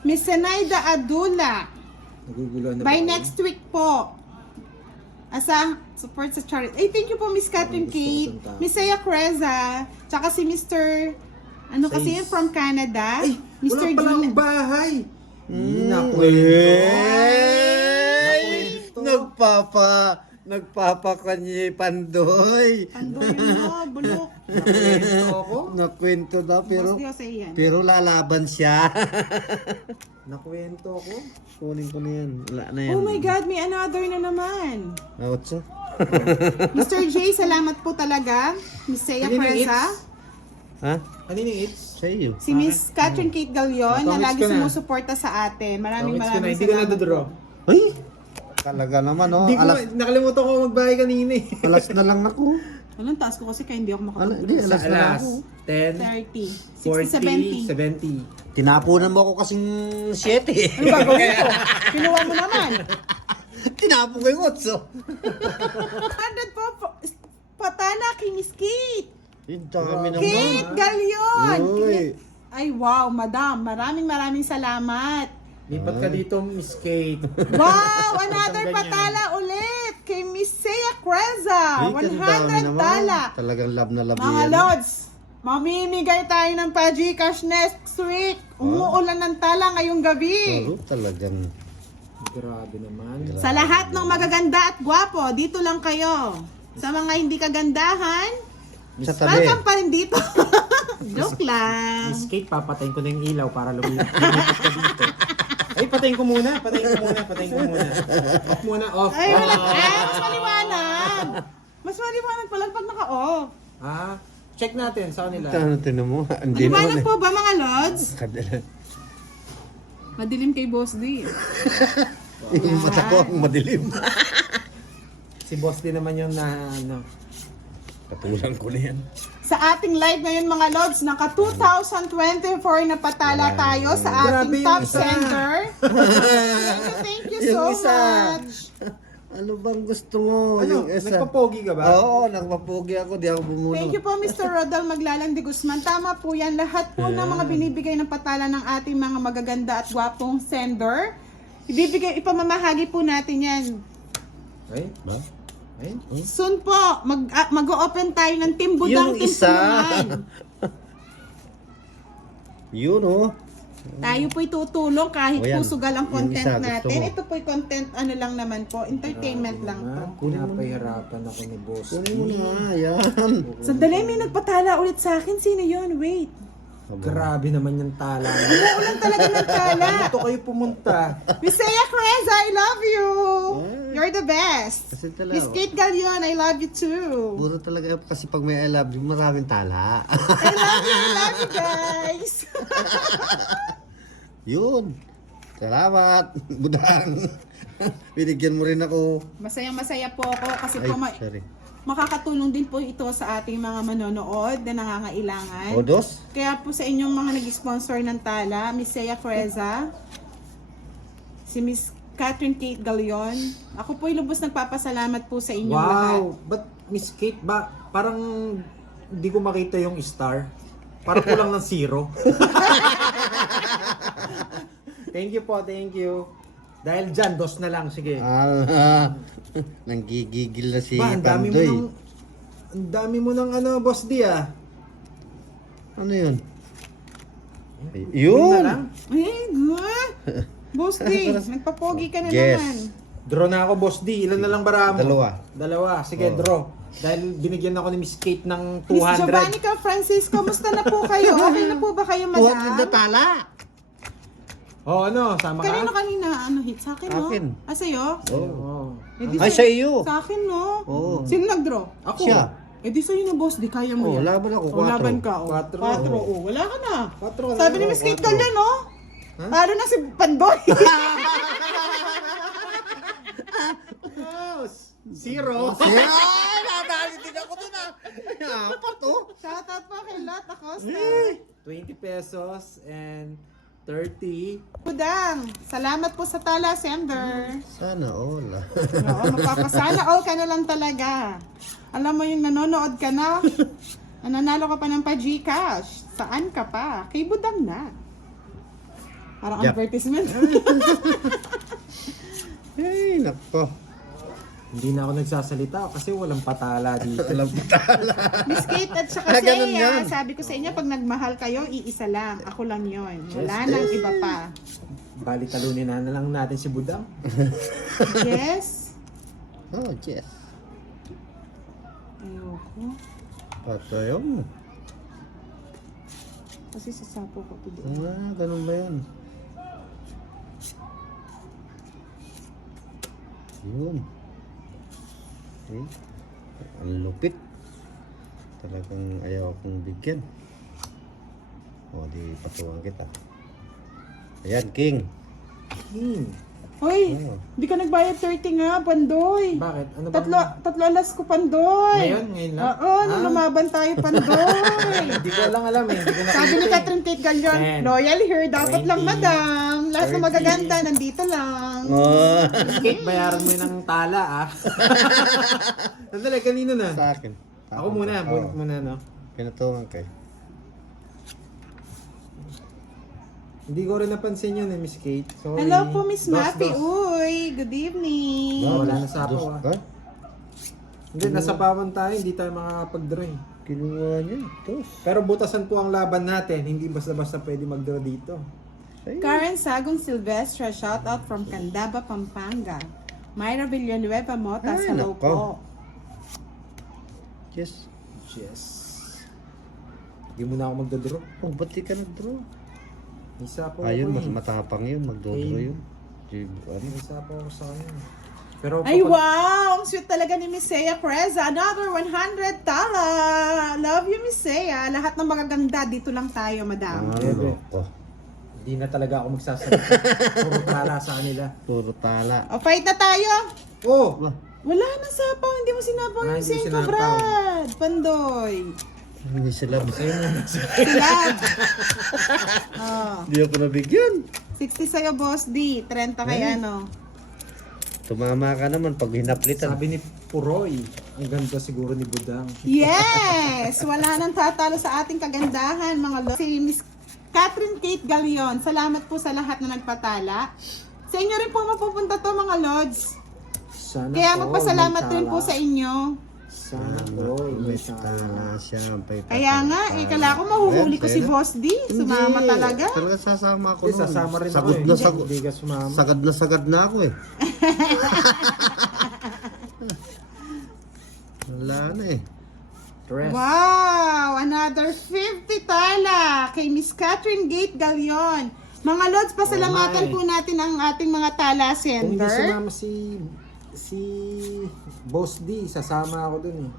Miss Zenaida Adula. Naguguluhan na By ba ako? next week po. Asa support sa charity. Ay, thank you po Miss Catherine Gusto ko Kate, itong tao. Miss Saya Creza, tsaka si Mr. Ano kasi yun, from Canada? Ay, Mr. wala pala Jun. ang bahay. Nagpapakanyi Pandoy. Pandoy mo, bulok. Nakwento ako. Nakwento na pero Boss Jose yan. pero lalaban siya. Nakwento ako. Kunin ko na yan. Wala na yan. Oh my God, may another na naman. Otso? Mr. J, salamat po talaga. Miss Saya Kanino Creza. it's? Ha? Kanino it's? Sa iyo. Si Miss Catherine Kate Galion na Natomix lagi ko na. sumusuporta sa atin. Maraming Hindi ko salamat na-draw. po. Ay! Talaga naman, oh. Hindi ko, Alas, nakalimutan ko magbahay kanina eh. alas na lang ako. Walang taas ko kasi kaya hindi ako Hindi, makapag-draw. alas na lang ako. 10, 40, 70. 30, 60, 70. Tinapunan mo ako kasing 7 eh. Ano gagawin ko? Kinuha mo naman. Tinapon ko yung 8. 100 po. Patana kay Miss Kate. Yung dami naman. Kate Galion. Uy. Ay wow, madam. Maraming salamat. Lipat ka dito, Miss Kate. Wow, another Ganyan. patala ulit kay Miss Saya Creza. Ay, ang dami 100 naman. tala. Talagang love na love Mga yan. Lods, mamimigay tayo ng pa-Gcash next week. Umuulan ng tala ngayong gabi. Oo, talagang. Grabe naman. Sa lahat ng magaganda at gwapo, dito lang kayo. Sa mga hindi kagandahan, Sa tabi. welcome pa rin dito. Joke lang. Miss Kate, papatayin ko na yung ilaw para lumipat ka dito. Ay, patayin ko muna. Off muna, off. Ay, wala. Mas maliwanag. Mas maliwanag pala pag naka-off. Ah, check natin sa kanila. Ano tinan mo? Hindi Maliwanag naman po ba mga Lods? eh. Madilim kay Boss D. Yung mata ko ang madilim. Si Boss din naman yung na, ano. Patulang ko na yan. Sa ating live ngayon mga Lods, naka 2024 na patala tayo sa Grabe ating yung top isa. sender. Thank you so Yung isa. much. Ano bang gusto mo? Ano, Yung isa. nagpapogi ka ba? Oo, nagpapogi ako. Di ako bumuno. Thank you po Mr. Rodel Maglalandi Guzman. Tama po yan. Lahat po ng mga binibigay ng patala ng ating mga magaganda at gwapong sender. Ipamamahagi po natin yan. Ay, Ba? ay. Soon po, mag-o-open tayo ng Team Budang, Yung Team isa. Tulungan. Yun oh. Tayo po'y tutulong kahit O yan, po sugal ang yung content isa, gusto natin. mo. Ito po'y content, ano lang naman po, entertainment lang po. Pinapahirapan ako ni Boss. Kunin mo na. Yan. Sandali, may nagpatala ulit sa akin. Sino yun? Wait. Grabe naman yung tala. Ulan talaga ng tala. Dito kayo pumunta. Miss Saya Creza, I love you. You're the best. Kasi talaga. Miss Kate Galion, I love you too. Puro talaga kasi pag may I love you, maraming tala. I love you guys. Yun. Salamat. Budang. Binigyan mo rin ako. Masayang-masaya po ako kasi Ay, po sorry. makakatulong din po ito sa ating mga manonood na nangangailangan. Odos? Kaya po sa inyong mga nag-sponsor ng tala, Miss Saya Creza, si Miss Catherine Kate Galion, ako po'y lubos nagpapasalamat po sa inyong lahat. Wow! But Miss Kate ba, parang hindi ko makita yung star. Parang kulang ng 0. Thank you po, thank you. Dahil dyan, 2 na lang, sige. Nanggigigil na si Ba, ang dami mo Pandoy. ng... Ang dami mo ng ano, Boss D ah. Ano yun? Yun na Yun! lang. Ay, good. Boss D, nagpapogi ka na Yes. naman. Draw na ako, Boss D. Ilan na lang bara mo? Dalawa. Dalawa. Sige, Oh. draw. Dahil binigyan ako ni Miss Kate ng Miss 200. Giovannica Francisco, musta na po kayo? Okay na po ba kayo, 200 na madam? tala. Oh, ano? Sama ka? Kanina, hit sa akin, no? Akin. Ah, sa'yo? Oo. Oo. Eh, di Ay, sa iyo. Sa akin, no? Oo. Sino nag-draw? Ako. Siya. Eh, di sa'yo na, boss. Di kaya mo Oh, yan. laban ako. O, laban ka. O. 4. 4. O, wala ka na. 4. Sabi ni Miss Kate Calyan, no? Ha? Lalo na si Pandoy. Oh, 0. Ay, nadali din ako dun ah. Apat oh. Shoutout po kay Lot Acosta. 20 pesos and 30. Budang, salamat po sa tala, sender. Sana all. Oo, mapapasala all ka na lang talaga. Alam mo yung nanonood ka na, nananalo ka pa ng pa-Gcash. Saan ka pa? Kay Budang na. Parang Yep. advertisement. Ay, nako. Hindi na ako nagsasalita kasi walang patala dito. Alam mo tala. Miss Kate at saka Ganun Seiya, yan. sabi ko sa inyo, pag nagmahal kayo, iisa lang. Ako lang yon. Wala nang iba pa. Bali talunin na lang natin si Budang. Yes? Oh, yes. Ayoko. Patay mo. Kasi sasapo ko to doon. Ah, ganun ba yan? Yun. Okay. Ang lupit. Talagang ayaw akong bigyan. O, di patuwang kita. Ayan, King. Hoy, Oh. di ka nagbayad 30 nga, Pandoy. Bakit? Ano ba? Tatlo alas ko, Pandoy. Ngayon lang? Oo, nung lumaban tayo, Pandoy. Hindi ko lang alam eh. Hindi ko nakita. Sabi ni Catherine Kate Galion, 10, loyal here, dapat lang 20, madam. Lahat ng 30. magaganda, nandito lang. Oh. Kate, bayaran mo yun ng tala ah. Sandali, kanino na? Sa akin. Ako muna, bunot muna no. Pinutungan kay. Hindi ko rin napansin yun eh, Miss Kate. Sorry. Hello po, Miss Dos, Mappy. dos. Uy, good evening. Oh, wala na sapaw, ah. Ha? Hindi, nasapawan tayo. Hindi tayo makakapag-draw eh. Kinuha niya. Tos. Pero butasan po ang laban natin. Hindi basta-basta pwede mag-draw dito. Ay. Karen Sagong Silvestre, shout out from Candaba, Pampanga. Myra Villanueva Motas, Ay, hello nako. po. Yes. Yes. Hindi mo na ako magdodraw. Oh, ba't di ka nag-draw? Isa po Ayun, ako mas eh. matapang yun. Magdodro Ay. yun. Ano? Isa po ako sa kanya. Pero Ay, wow! Ang sweet talaga ni Miss Seiya Preza. Another 100 tala. Love you, Miss Seiya. Lahat ng mga ganda, dito lang tayo, madam. Bebe. Oh, Hindi na talaga ako magsasalita. Puro tala sa kanila. puro tala. O, fight na tayo. Oh! Wah, Wala na sapaw. Hindi mo sinapaw yung Ah, hindi ko 5, sinapaw. Brad. Pandoy. hindi sila. Silab. Oh. Hindi ako nabigyan. 60 sa'yo, Boss D. 30 kay ano. Tumama ka naman pag hinaplitan. Sabi ni Puroy, ang ganda siguro ni Budang. Yes! Wala nang tatalo sa ating kagandahan, mga lods. Si Miss Catherine Kate Galion, salamat po sa lahat na nagpatala. Sa inyo rin po mapupunta to, mga lods. Sana Kaya all magpasalamat may rin po tala. sa inyo. Sana all may May tala. tala siya. Kaya nga, kala ko mahuhuli ko si Boss D. Sumama talaga. Talaga sasama ako Hindi, nun. sasama rin ako sagad eh. na sagad. Hindi ka sumama. Sagad na ako eh. Wala na eh. Rest. Wow! Another 50 tala kay Miss Catherine Kate Galion. Mga lods, pasalamatan Oh my. po natin ang ating mga tala Kung hindi sender. sumama si Boss D, sasama ako dun eh.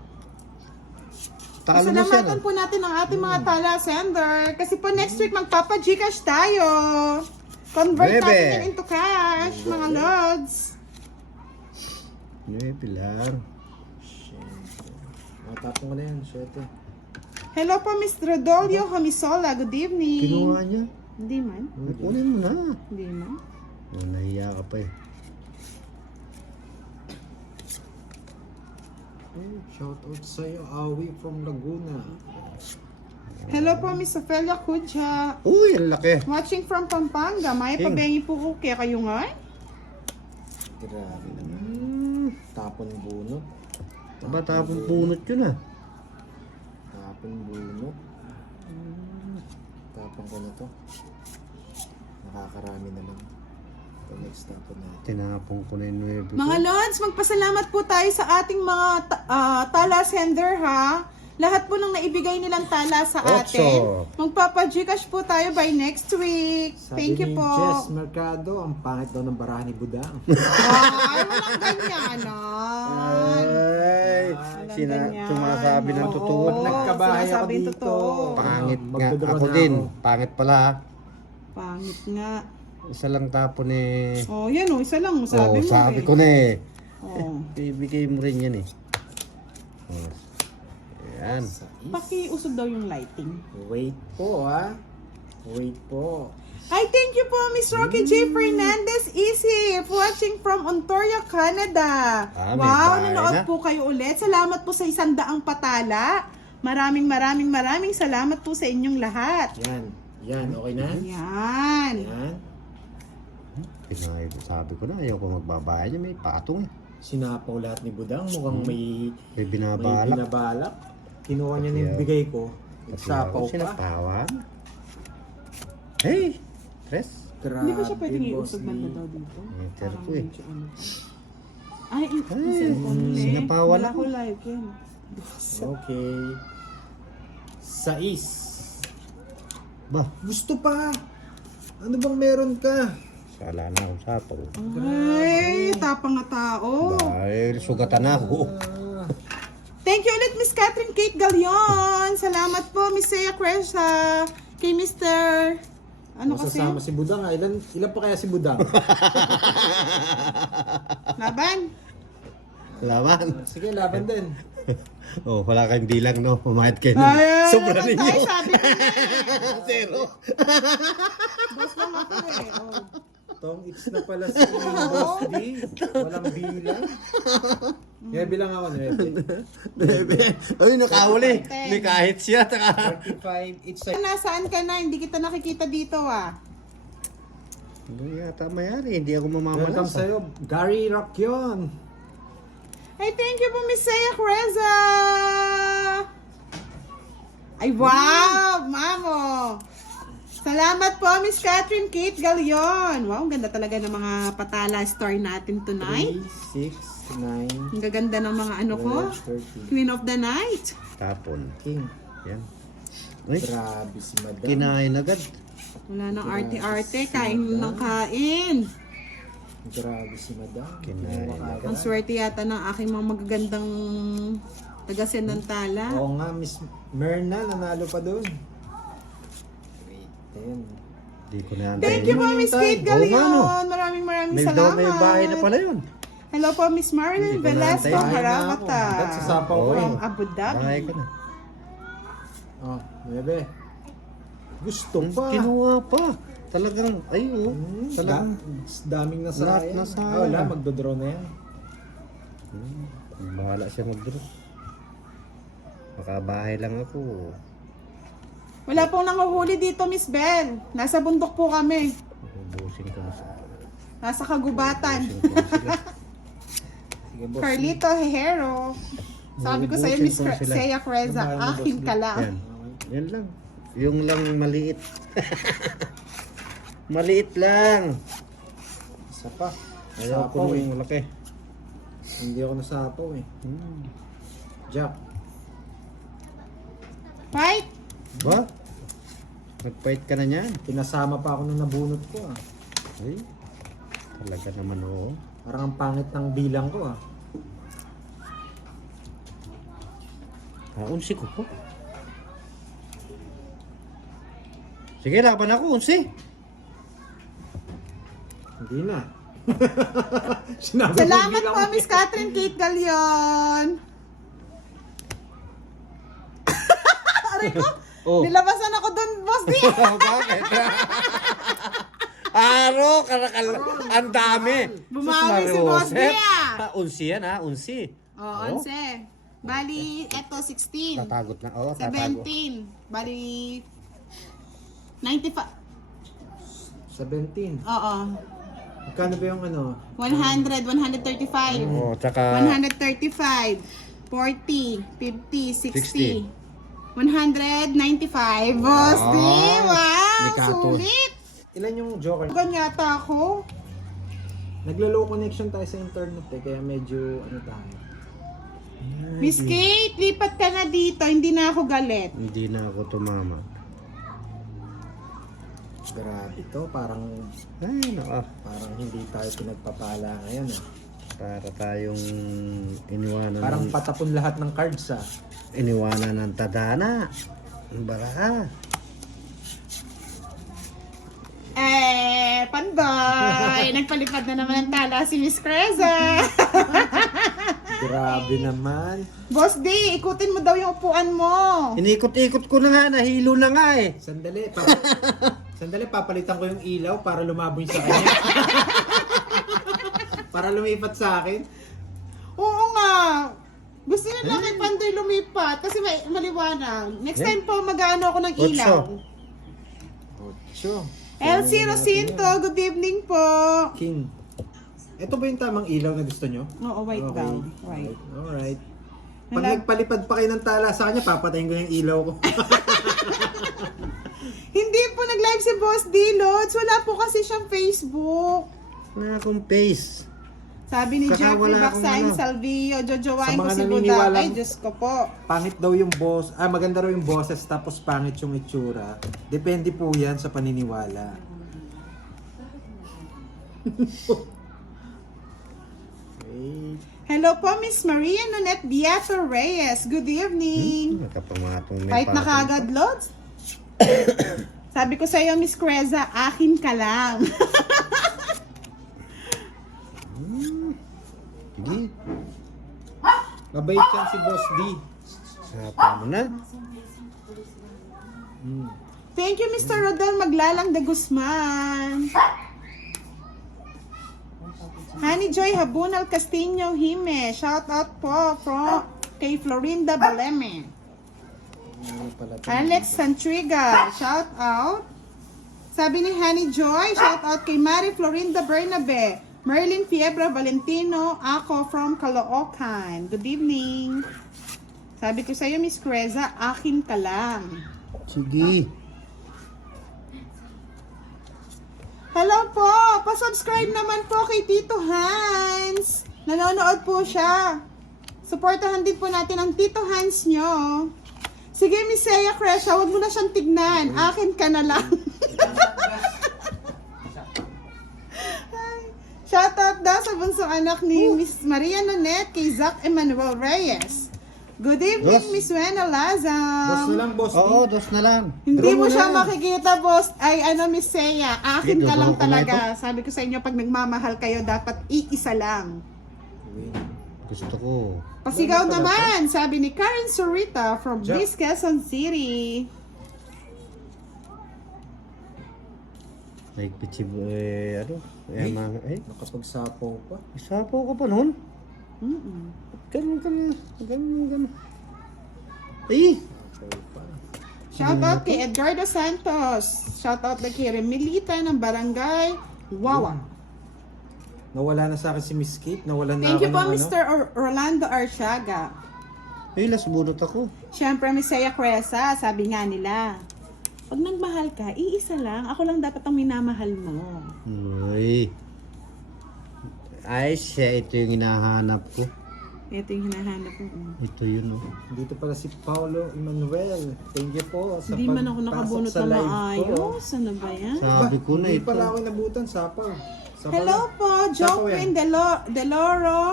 Talo mo siya. Pasalamatan po natin ang ating mga tala sender. Kasi po next week magpapa-Gcash tayo. Convert Bebe. natin yan into cash, mga lods. Pilar. Matapon ko na yan, syete. Hello po, Miss Rodolio Hamisola. Good evening. Kinuha niya. Hindi man. Kunin mo na. Hindi man. Oh, nahiya ka pa eh. Oh, shout out sa'yo, Awi from Laguna. Hello po, Miss Ophelia Kudja. Uy, ang laki. Watching from Pampanga. May King. pabengi po ko. Kaya kayo nga? Grabe naman. Tapon bunot. Aba, tapong punot yun ah. Tapon bunot. Tapon ko na to. Nakakarami naman. Ito, next tapon natin. Tinapong ko na yung 9 ko. Mga Lods, magpasalamat po tayo sa ating mga tala sender ha. Lahat po nang naibigay nilang tala sa atin. Magpapa-Gcash po tayo by next week. Thank you po. Jess Mercado, ang pangit daw ng barahan ni Budang. Ay, walang ganyan. Ay, ganyan. sumasabi ng Oo. totoo. Pag nagkabahay ako Sinasabi yung dito, totoo. Pangit nga. magdodraw Ako na din. ako. Pangit pala. Pangit nga. Isa lang tapon eh. Oh, yan oh, isa lang. Sabi mo Sabi eh. ko na eh. Oh. Bibigay mo rin yan eh. Oh. Ayan. Pakiusog daw yung lighting. Wait po ha. Wait po. Hi, thank you po, Miss Rocky J. Fernandez Easy, watching from Ontario, Canada. Ah, may Wow, bahay nanood na. po kayo ulit. Salamat po sa 100 patala. Maraming salamat po sa inyong lahat. Yan. Yan, okay na? Yan. Yan. Sabi ko na, ayaw ko magbabayad niya. May patong eh. Sinapaw lahat ni Budang. Mukhang may May binabalak. binabalak. Kinuha niya na yung bigay ko. Nagsapaw pa. Sinapawan. Hey! Tres. Grabe, Hindi ba siya pwedeng boss iusog Lee. banda daw dito? Meter Parang ko eh. medyo ano. Ay, yung Ay, cellphone mo eh. sinapawan Wala ako. ko live yan. Okay. Sais. Ba, Gusto pa. Ano bang meron ka? sala na ako sapaw. Ay, tapang na tao. Dahil sugatan ako. Ah, Thank you ulit, Miss Catherine Kate Galion. Salamat po, Miss Saya Cresa. Kay Mr. Ano kasi? masasama si Budang ha. Ilan pa kaya si Budang? Laban? Laman. Sige, laban din. Oh, wala kayong bilang, no? Pumayat kayo. Ay, Sobra naman ninyo. tayo, sabi ko na. Zero. Boss lang ako eh. Oh. Tong it's na pala si Boss D. Walang bilang. Kaya bilang ako, Bebe. Ay, nakahuli. May kahit siya. 35. It's a... Nasaan ka na? Hindi kita nakikita dito ah. Hindi yata mayari. Hindi ako Welcome mamamalas. sa'yo, Gary Rockion. Ay, thank you po, Miss Saya Creza. Ay, wow! Mamo! Salamat po, Miss Catherine Kate Galion. Wow, ang ganda talaga ng mga patala store natin tonight. 3, 6, 9, Ang gaganda ng mga ano ko. 13. Queen of the night. Tapon. King. Yan. Ay, Grabe si Madam. kinain agad. Wala nang arte-arte. Kain ng kain. Grabe si Madam. Kinain agad. Ang swerte yata ng aking mga magagandang taga-send ng tala. Oo nga, Miss Merna, nanalo pa doon. Wait, 10. Hindi ko na yan. Thank you po, Miss Kate Oo nga, no. Galion. Maraming May salamat. may bahay na pala yun. Hello po, Miss Marilyn Hindi ko na Velasco antayin. Haramata. That's sa sapaw ko eh. From Abu Bahay Dhabi. ka na. Oh, bebe. Gusto pa. Kinuha pa. Talagang, ay oh. Talagang, Daming nasaya. Lahat nasaya. Ah, wala, magdodraw na yan. bahala siya mag-draw. Makabahay lang ako. Wala pong nanguhuli dito, Miss Bell. Nasa bundok po kami. Ubusin ko na sa... Nasa kagubatan. Ubusin ko na sila. Sige, boss. Carlito Hejero. Sabi ko sa'yo, Miss Ubusin ko sila. Seya Creza, akin ka Yan. lang. Yan lang. Yung lang maliit. Maliit lang. Isa pa. Ayaw ko Sapaw nung eh. malaki. Hindi ako nasapaw eh. Jack. Fight! Ba? Nag-fight ka na niyan. Pinasama pa ako nung nabunot ko ah. Ay, talaga naman oo. Parang ang pangit ng bilang ko ah. Unsi ko po. Sige, laban ako, unsi. Hindi na. Sinabi ko Salamat bilang po, ko Miss Catherine Kate Galion. Aray ko, Oh. nilabasan ako dun, boss di. Bakit? Aro, karakal. Ang dami. Bumawi si Sus, Boss Mariosep. Dia. Unsi yan ha, unsi. Oo, 11. Bali, eto 16. Tatagot na, oh, tatago. 17. Bali, 95. 17. Oo. Magkano ba yung ano? 100, 135. Oh, tsaka 135, 40, 50, 60, 195. Boss, di? Wow! Likato. Sulit! Ilan yung joker? Ganyata ako. Naglo-low connection tayo sa internet eh, kaya medyo ano tayo. Miss Kate, lipat ka na dito. Hindi na ako galit. Hindi na ako tumama. Grabe to, parang Ay, naka. hindi tayo pinagpapala ngayon eh. Para tayong iniwanan Parang ng, patapon lahat ng cards ah. iniwanan ng tadhana. Ang baraha. Pandoy! Nagpalipad na naman ang tala si Miss Creza. Grabe naman. Boss D, ikutin mo daw yung upuan mo. Inikot-ikot ko na nga, nahilo na nga eh. Sandali, papalitan ko yung ilaw para lumaboy sa kanya. Para lumipat sa akin. Oo nga. Gusto nyo lang kay Pandoy lumipat kasi may maliwanag. Next time po mag-ano ako ng ilaw. Ocho. Elsie Rosinto, good evening po. King. Ito ba yung tamang ilaw na gusto nyo? Oo, white Okay. daw. Right. Alright. Pag Hala. nagpalipad pa kayo ng tala sa kanya, papatayin ko yung ilaw ko. Hindi po nag-live si Boss D, Lods. Wala po kasi siyang Facebook. Wala akong face. Sabi ni Saka Jeffrey wala akong Baksain ano. Salvio, jojowain Sa ko mga si Buda. naniniwalang- Ay, Diyos ko po. Pangit daw yung boss. Maganda raw yung boses tapos pangit yung itsura. Depende po yan sa paniniwala. Wait. Hello po, Miss Maria Nonette Beato Reyes. Good evening. Nakapamatong may Fight na patong. kagad, Lods? Sabi ko sa'yo, Miss Creza, akin ka lang. Sige, Mabait yan si Boss D. sapa mo na. Thank you, Mr. Rodel Maglalang de Guzman. Honey Joy Habunal Castillo Hime. Shout out po from kay Florinda Baleme. Ano pala to? Alex Santriga. Shout out. Sabi ni Honey Joy, shout out kay Mari Florinda Bernabe. Merlin Fiebra Valentino. Ako from Caloocan. Good evening. Sabi ko sa'yo, Miss Creza, akin ka lang. Sige. Hello po! Pa-subscribe naman po kay Tito Hans. Nanonood po siya. Supportahan din po natin ang Tito Hans nyo. Sige, Miss Seya Crescia, wag mo na siyang tignan. Akin ka na lang. Shoutout daw sa bunsong anak ni Miss Maria Nonette kay Zach Emmanuel Reyes. Good evening, Dos. Miss Wena Boss na Lazam. lang, Boss D. Oo, dos na lang. Hindi Draw mo mo siya na. makikita, boss. Ay, Miss Seya, akin Dito, ka lang draw ko na talaga. Sabi ko sa inyo, pag nagmamahal kayo, dapat iisa lang. Gusto ko. Pasigaw naman, sabi ni Karen Surita from Jack. Bliss, Quezon City. Like, pichi, Nakapagsapaw pa. isapo ko pa nun. Mm-mm. Ganun. Ay! Shoutout kay Edgardo Santos. Shoutout kay Remilita ng Barangay Wawa. Nawala na sa akin si Miss Kate. Nawala na Thank you ako po, ng Mr. Orlando Arciaga. Ay, last bunot ako. Siyempre, Miss Seya Cresa, sabi nga nila, pag nagmahal ka, iisa lang. Ako lang dapat ang minamahal mo. Ay, siya, ito yung hinahanap ko. Ito yung hinahanap ko. Ito yun, oh. Dito pala si Paulo Emmanuel. Thank you po sa Hindi man ako pagpasok nakabunot sa na live ko. maayos. Ano ba yan? Sabi ko na Hindi ito. pala ako nabutan, sapaw. Sapaw Hello na. po, Joaquin Deloro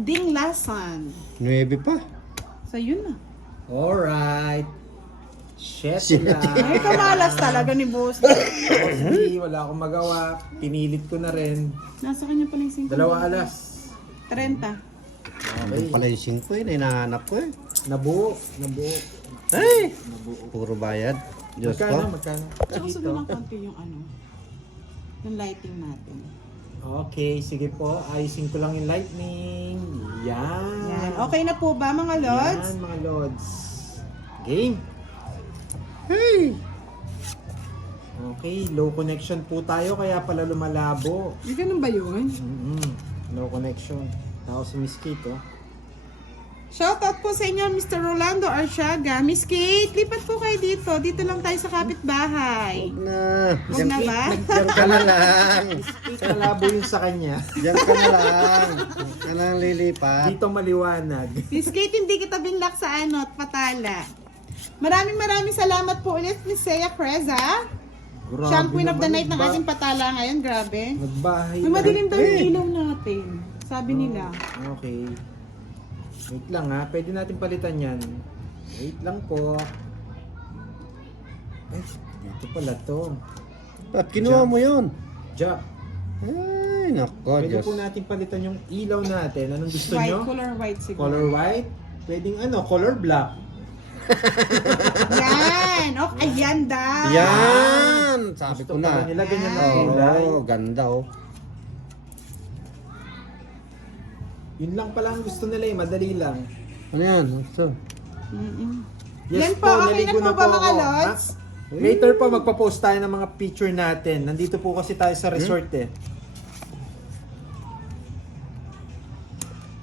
Ding Lasan. 9 pa. So yun na. Alright. Shit Shit. na. Ay, kamalas talaga ni Boss. Hindi, wala akong magawa. Pinilit ko na rin. Nasa kanya pala yung 5. 2 alas. 30. Ano pala yung 5 hinahanap ko eh. Nabuo. Ay! Puro bayad. Diyos ko. Magkano? Tsaka sabi ng konti yung yung lighting natin. Okay, sige po. Ayusin ko lang yung lightning. Yan. Yan. Okay na po ba mga Lods? Yan, mga Lods. Game. Hey! Okay, low connection po tayo kaya pala lumalabo. Yung ganun ba yun? Mm-hmm. Low connection. Ako si Miss Kate, oh. Shoutout po sa inyo, Mr. Rolando Arsiaga. Miss Kate, lipat po kayo dito. Dito lang tayo sa kapitbahay. Huwag na. Huwag na ba? Diyan ka na lang. Malabo yun sa kanya. Diyan ka na lang. Huwag ka na lilipat. Dito maliwanag. Miss Kate, hindi kita binlock sa ano at patala. Maraming salamat po ulit, Miss Sea Creza. Grabe Siya ang queen of the naman, night ng ating patala ngayon. Grabe. Nagbahay May na. madilim daw yung ilaw natin. Sabi nila. Okay. Wait lang ha, pwede natin palitan yan. Wait lang po. Eh, dito pala to. Ba't kinuha mo yun? Jack, Ay, nako, pwede Diyos. po natin palitan yung ilaw natin. Anong gusto White, nyo? color white siguro. Color white? Pwedeng ano, color black. Yan! Oh, ayan daw! Yan! Sabi Gusto ko na. pa nila ganyan na kulay. Oo, ganda oh. Yun lang pala ang gusto nila eh, madali lang. Ano yan? Gusto? Mm-mm. Yes Yan po, okay na naligo po ba mga ako. lods? Ha? Later po magpa-post tayo ng mga picture natin. Nandito po kasi tayo sa resort eh.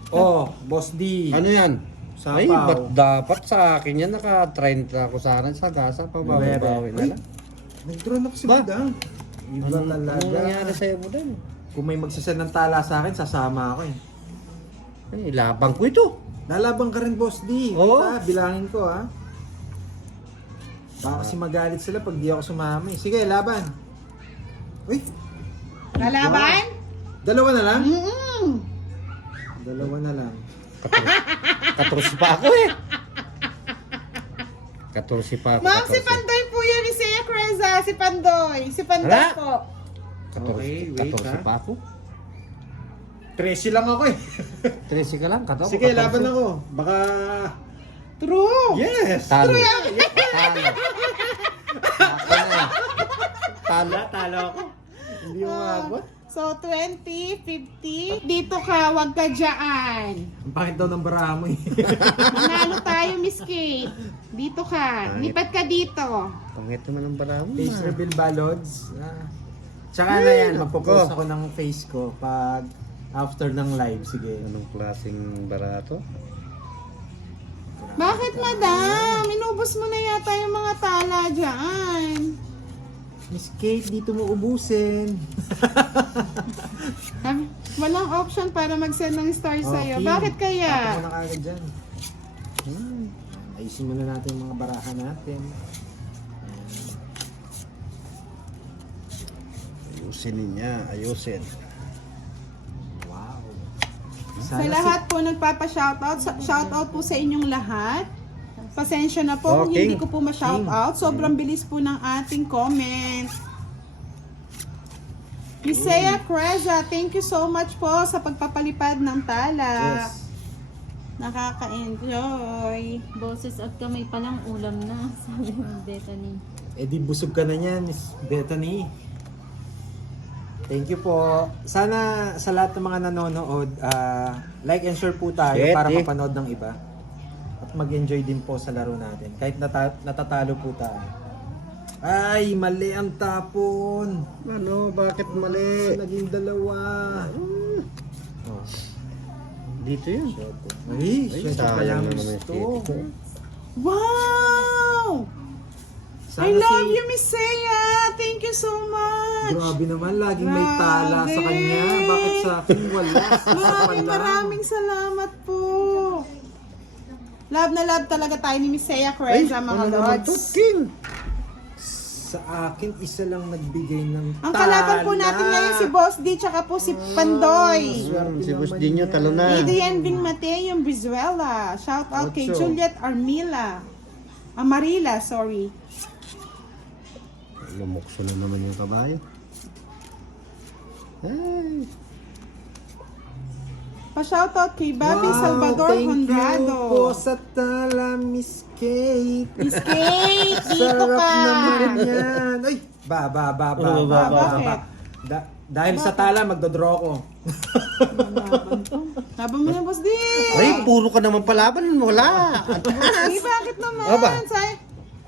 Oh, Boss D. Ano yan? Sapaw. Ay, ba't dapat sa akin yan? Naka-trend na ako sana sa gasa. Pabawi-bawi na Uy, lang. nag-drone ako si Ba? Budang. Iba Ano talaga. nangyari sa'yo mo din? Kung may magsasend ng tala sa akin, sasama ako eh. Ay, labang ko ito. Lalabang ka rin, Boss D. Oo. Ah, bilangin ko ha. Baka kasi magalit sila pag di ako sumama eh. Sige, laban. Uy, Lalaban? dalawa na lang? Mm-mm. Dalawa na lang. 14 pa ako eh. 14 pa ako. Ma'am, si 14. Pandoy po yan ni Sea Creza. Si Pandoy. Si Pandoy Hala? po. 14, Okay, wait, 14 ha? pa ako. 13 lang ako eh. 13 ka lang. 14. Sige, laban ako. Baka... True! Yes! Talo. Talo. Talo. Talo ako. Hindi mo maabot. So, 20, 50. Dito ka, wag ka dyan. Ang pangit daw ng bara mo eh. Manalo tayo, Miss Kate. Dito ka. Pangit. Lipat ka dito. Pangit naman ang baramo. Face reveal ba, Lods? Tsaka na yan, magpo-post ako ng face ko pag after ng live. Sige. Anong klaseng barato? Bakit, madam? Inubos mo na yata yung mga tala dyan. Miss Kate, dito mo ubusin. Walang option para mag-send ng star sa'yo. Okay. Bakit kaya? Tapos mo na kagad dyan. Ayusin muna natin yung mga barahan natin. Ayusin niya. Ayusin. Wow. Sa lahat po nagpapa-shoutout, shoutout po sa inyong lahat. Pasensya na po kung Okay. hindi ko po ma-shoutout. Sobrang bilis po ng ating comment. Miss Sea Creza, thank you so much po sa pagpapalipad ng tala. Yes. Nakaka-enjoy. Boses at kamay palang ulam na, sabi ng Bethany. Eh di busog ka na niyan, Miss Bethany. Thank you po. Sana sa lahat ng mga nanonood, like and share po tayo Shit, para eh. mapanood ng iba. At mag-enjoy din po sa laro natin. Kahit natatalo po tayo. Ay, mali ang tapon. Ano? Bakit mali? Naging dalawa. Oh. Dito yun. Ay, Ay, siya sayang pala ang na naman gusto. yung titi ko. Wow! Sana I love si- you, Miss Sea. Thank you so much. Grabe naman, laging may tala sa Grabe. kanya. Bakit sa akin wala? Maraming salamat po. Love na love talaga tayo ni Miss Sea Creza, mga ano naman to, lods. King? Sa akin, isa lang nagbigay ng Ang tala. kalaban po natin ngayon si Boss D tsaka po si Pandoy. Si Boss Dinyo, talo na. Adrian Ving Mateo Brizuela. Shout out kay Ocho. Juliet Amarila, sorry. Lumukso na naman yung kabayo. Ay. Pa-shout out kay Bobby Salvador Honrado. Thank you po sa tala, Miss Kate. Miss Kate, dito Sarap ka. naman yan. Ay, Bakit? Dahil sa tala, magdodraw ko. Laban mo na, Boss D. Ay, puro ka naman palaban. Wala. Ay, bakit naman? Aba.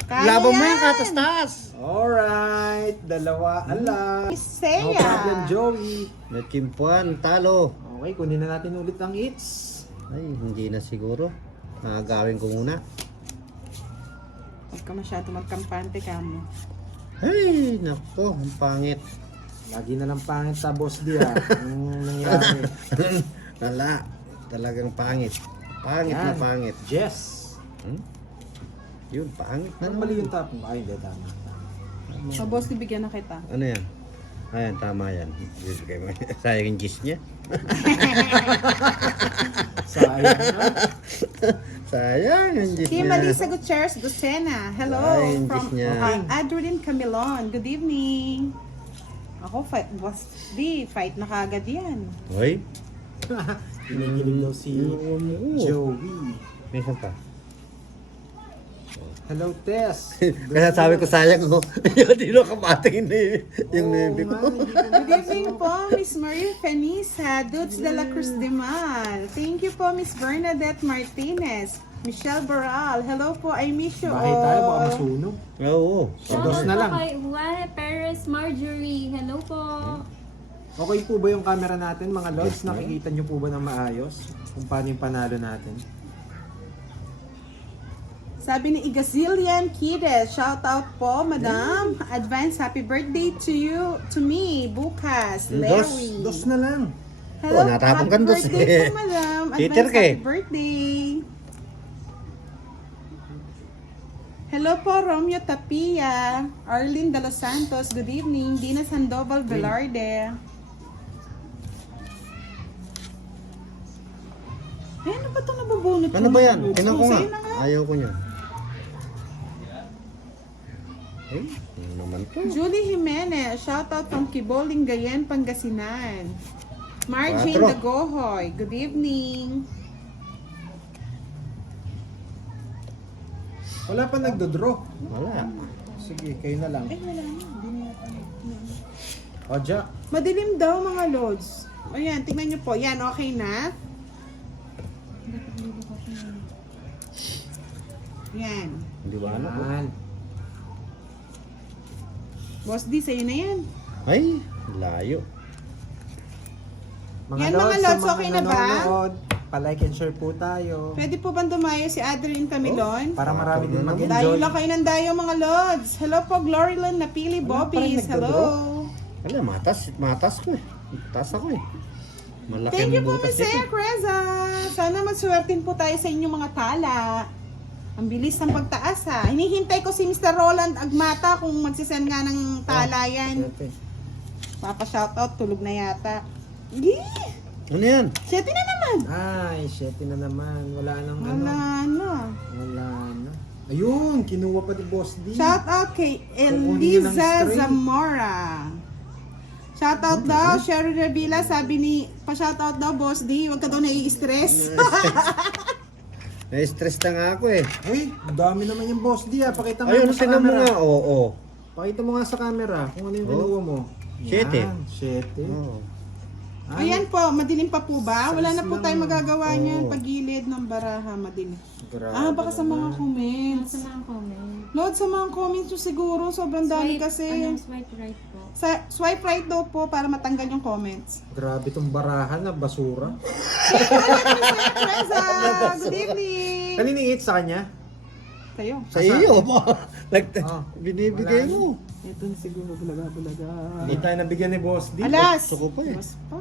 Kaya Laban mo yan. yan, katastas. Alright, dalawa ala. Miss No Sea. problem, Joey. Nakimpuan, talo. Okay, kunin na natin ulit ang hits. Ay, hindi na siguro. Nakagawin ko muna. Huwag ka masyado magkampante ka mo. Ay, nako, ang pangit. Lagi na lang pangit sa boss di ah. Ang nangyari. Wala, talagang pangit. Pangit na Yan. pangit. Jess. Yun, pangit na Ano mali yung top mo? Ay, hindi, tama. So, boss, ibigyan na kita. Ano yan? Ayan, tama yan. Bibigay mo. Sayang yung gis niya. Sayang na. Sayang yung gis Kim niya. Alisa Gutierrez Lucena. Hello Ay, yung from gis niya. Adrian Camilon. Good evening. Ako, boss, fight na kagad yan. Hoy, Kinikilig daw si Joey. may isa pa. Hello, Tess. Kaya sabi ko sayang ko. Hindi na kamating yung nebe ko. Good evening po, Miss Marie Fenisa, Dudes de la Cruz de Mal. Thank you po, Miss Bernadette Martinez. Michelle Baral, hello po, I miss you Bahay tayo, baka all. masunog. Oo. Dos na lang. Kay Juan Perez Marjorie. Hello po. Okay po ba yung camera natin, mga lods? Nakikita nyo po ba ng maayos? Kung paano yung panalo natin? Sabi ni Igazilian Kides, shout out po, madam. Advance happy birthday to you, to me, bukas, Larry. Dos na lang. Hello, Oh, natapon happy kang dos birthday eh. po, madam. Peter Advance ka eh. happy birthday. Hello po, Romeo Tapia, Arlene De Los Santos, good evening. Dina Sandoval Velarde. Eh, ano ba ito nabubunot Ano ba yan? Sa'yo Tinan ko nga. na nga. Ayaw ko niya. Ay, ano naman to? Julie Jimenez, shout out from Kiboling, Gayen, Pangasinan. Marjane Quatro. Dagohoy, good evening. Wala pa nagdodraw. Wala. Sige, kayo na lang. Eh, wala na. Hindi na yata. O, Jack. Madilim daw mga lods. Ayan, tingnan nyo po. Yan, okay na. Yan. Hindi ba ano ko? Yan. Boss D, sa'yo na yan. Ay, layo. Yan, mga lods, okay na ba? nanonood, pa-like and share po tayo. Pwede po bang dumayo si Adrian Camilon? Para marami din Dayo mag-enjoy. lang kayo ng dayo mga lods. Hello po, Gloryland Napili Wala pa rin Bobbies. nagdodraw. Hello. Wala, matas ko eh. Matas ako eh. Malaki Thank you ang po, butas Miss nito. Ea Creza. Sana magsuwertin po tayo sa inyong mga tala. Ang bilis ng pagtaas ha. Hinihintay ko si Mr. Roland Agmata kung magsisend nga ng tala yan. Okay. Papa shoutout, tulog na yata. Yee! Ano yan? Siyete na naman. Ay, shit na naman. Wala nang Wala ano. na. Wala na. Ayun, kinuha pa ni Boss D. Shoutout kay Kukunin niya ng Eliza string. Zamora. Shoutout daw, Sherry Revilla, sabi ni, pa-shoutout daw, Boss D, huwag ka daw nai-stress. Na-stress na nga ako eh. Ay, ang dami naman yung Boss D ah. Pakita mo Ayun, sa tinan mo camera. nga. Oo. Pakita mo nga sa camera kung ano yung Oh. kinuha mo. Siyete. Yan, siyete. Oo. Ay, Ayan po, madilim pa po ba? Wala na po Size tayong lang. magagawa Oo. niyan. Pagilid ng baraha, madilim. grabe Baka sa mga naman. comments. Sa mga comment. Load sa mga comments nyo siguro, sobrang dami kasi. Swipe right po. Swipe right daw po para matanggal yung comments. Grabe tong barahan na basura. Reza, good evening! Kanina hit sa kanya? Kayo. Sa iyo po. Oh, Binibigay wala. mo. Ito na siguro, bulaga-bulaga. Hindi tayo nabigyan ni Boss D. Alas! Gusto ko pa eh. Mas pa.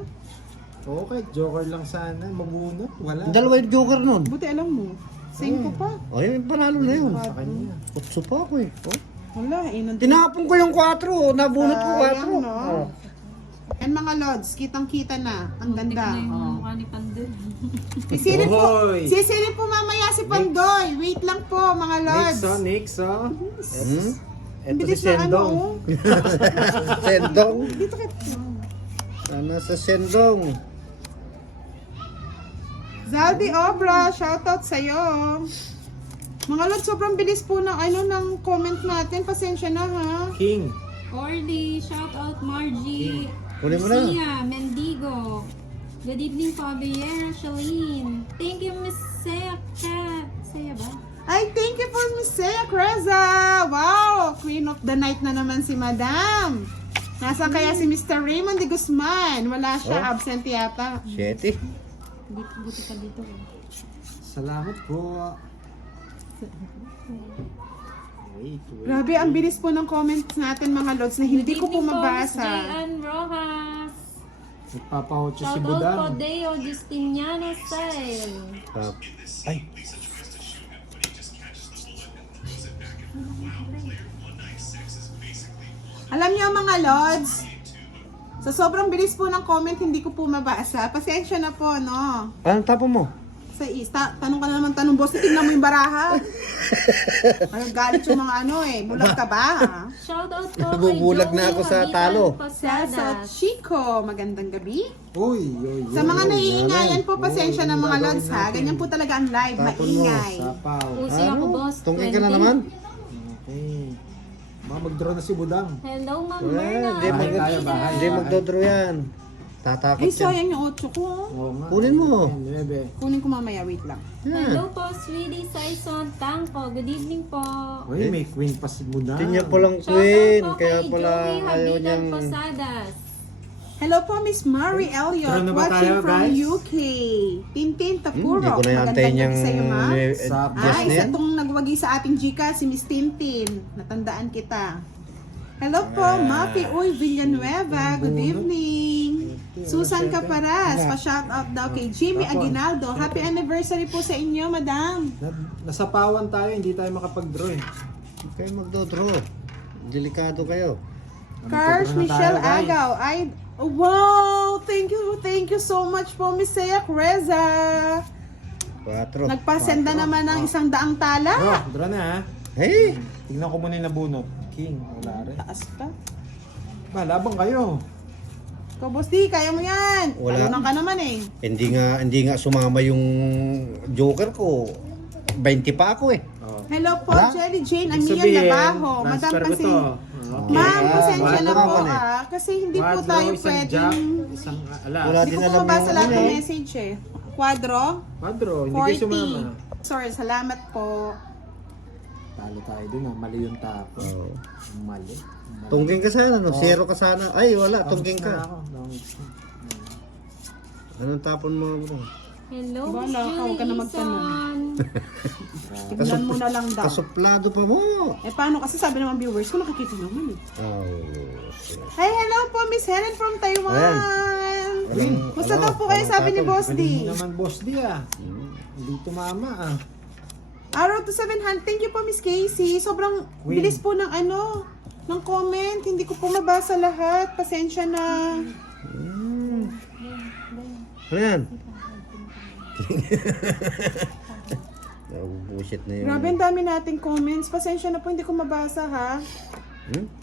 Okay, joker lang sana. Mabunot. Wala. Dalawa yung joker nun. Buti alam mo. 5 pa. O, yun, panalo na yun. Sa kanya. Utso pa ako eh. Oh. Wala, nandun. Tinapon ko yung 4. Nabunot ko 4. Sayang, no? And mga lods, kitang-kita na. Ang ganda. Tignan yung Oh. mukha ni Pandel. Sisilip po. Hoy! Sisilip po mamaya si Pandoy. Wait lang po, mga lods. Nix, oh. Hmm? Ito si Bilis na ano, Sendong. oh. Sendong. Dito ka. Sana sa Sendong. Zaldi Obra, shoutout sa'yo. Mga lods, sobrang bilis po ng, ng comment natin. Pasensya na ha. King. Orly, shout out Margie. Kunin mo na. Lucia, Mendigo. Good evening, Fabiera, Shalene. Thank you, Miss Saya Cat. Saya ba? Ay, thank you for Miss Sea Creza. Wow, Queen of the Night na naman si Madam. Nasaan kaya si Mr. Raymond de Guzman? Wala siya, Oh. absent yata. 7. Buti ka dito. Salamat po. Wait. Grabe, ang bilis po ng comments natin mga lods na hindi ko po Good evening mabasa. Miss J.N. Rojas. Nagpapahotso si Shout out Budang. po Deo Justiniano style. Ay, Alam niyo mga lods, sa sobrang bilis po ng comment, hindi ko po mabasa. Pasensya na po, no? anong tapon mo? Sa tanong ka na naman tanong, boss, tingnan mo yung baraha. Ay, galit yung mga ano eh. Bulag ka ba? Ha? Shout out po Nabubulag kay na Joey ako sa Habitan talo. Sa Posadas. Chico, magandang gabi. Uy. Sa mga naiingayan po, Uy, pasensya na yung mga gagawin lods ha. natin. Ganyan po talaga ang live, Tapon mo. maingay. Sapaw. Usi ako boss. Tungkol ka na 20. naman? Okay. Mag-draw na si Budang. Hello Ma'am Wala, Myrna. hindi Bahay tayo, bahay. Hindi magdodraw yan. Tatakot Ay, yan. sayang yung 8 ko. Oo nga. Kunin mo. 9. Kunin ko mamaya, wait lang. Hello po Sweetie Saison Tangko. Good evening po. Uy, may queen pa si Budang. Hindi niya palang Shout out queen. po Kaya kay pala Joey ayaw Habitan niyang... Posadas. Hello po, Miss Marie Elliot, Tara na ba watching tayo, from guys? UK. Tintin Tapuro. Hindi ko na yantayin niyang... sa'yo, ma. Sa Just Ay, na isa yan. tong nagwagi sa ating Gca, si Miss Tintin. Natandaan kita. Hello po, Mapi Uy Villanueva. Good evening. Susan Caparas, pa-shoutout daw kay Jimmy Aguinaldo. Happy anniversary po sa inyo, madam. Nasapawan tayo, hindi tayo makapag-draw eh. Huwag kayo magdodraw. Delikado kayo. Cars Magtudraw na Michelle tayo, guys. Agaw. Ay, wow! Thank you so much po, Miss Seyak Reza. 4. Nagpasenda naman ng 100 tala. Draw na ha. Hey! Tignan ko muna yung nabunot. King, wala rin. Taas pa. Malabang kayo. Ikaw, Boss D, kaya mo yan. Wala. Talunan ka naman eh. Hindi nga sumama yung joker ko. 20 pa ako eh. Oh. Hello po, Wala. Jelly Jane Ibig Amian sabihin, Nabaho. Madam transfer ko kasi, to. ma'am, Ah, pasensya na wala po naman eh. kasi hindi po Quadro, tayo isang jack, pwedeng... isang alas. Wala Hindi din ko alam po mabasa yung lahat ano ng eh. message eh. Quadro, Quadro, hindi kayo sumama. 40. Sorry, salamat po. Talo tayo dun ha. Mali yung tapo. Oo. Mali. Tungking ka sana, no? Zero ka sana. Ay, wala. Tungking Na ka. ako. Anong tapon mo, bro? Hello Miss Wala ka, huwag ka na Julie magtanong. Ison. Tignan mo na lang daw. Kasuplado pa mo. Eh paano kasi sabi naman viewers ko nakikita naman eh. Oh, Hey, hello po Miss Helen from Taiwan. Walang- Musta ano, daw po kayo walang sabi ni tapon. Boss D? Galing mo naman, Boss D ah. Hindi tumama ah. Arrow to 700. Thank you po Miss Casey. Sobrang Queen. bilis po ng ng comment. Hindi ko po mabasa lahat. Pasensya na. Ano yan? Bullshit na yun. Grabe, ang dami nating comments. Pasensya na po, hindi ko mabasa ha.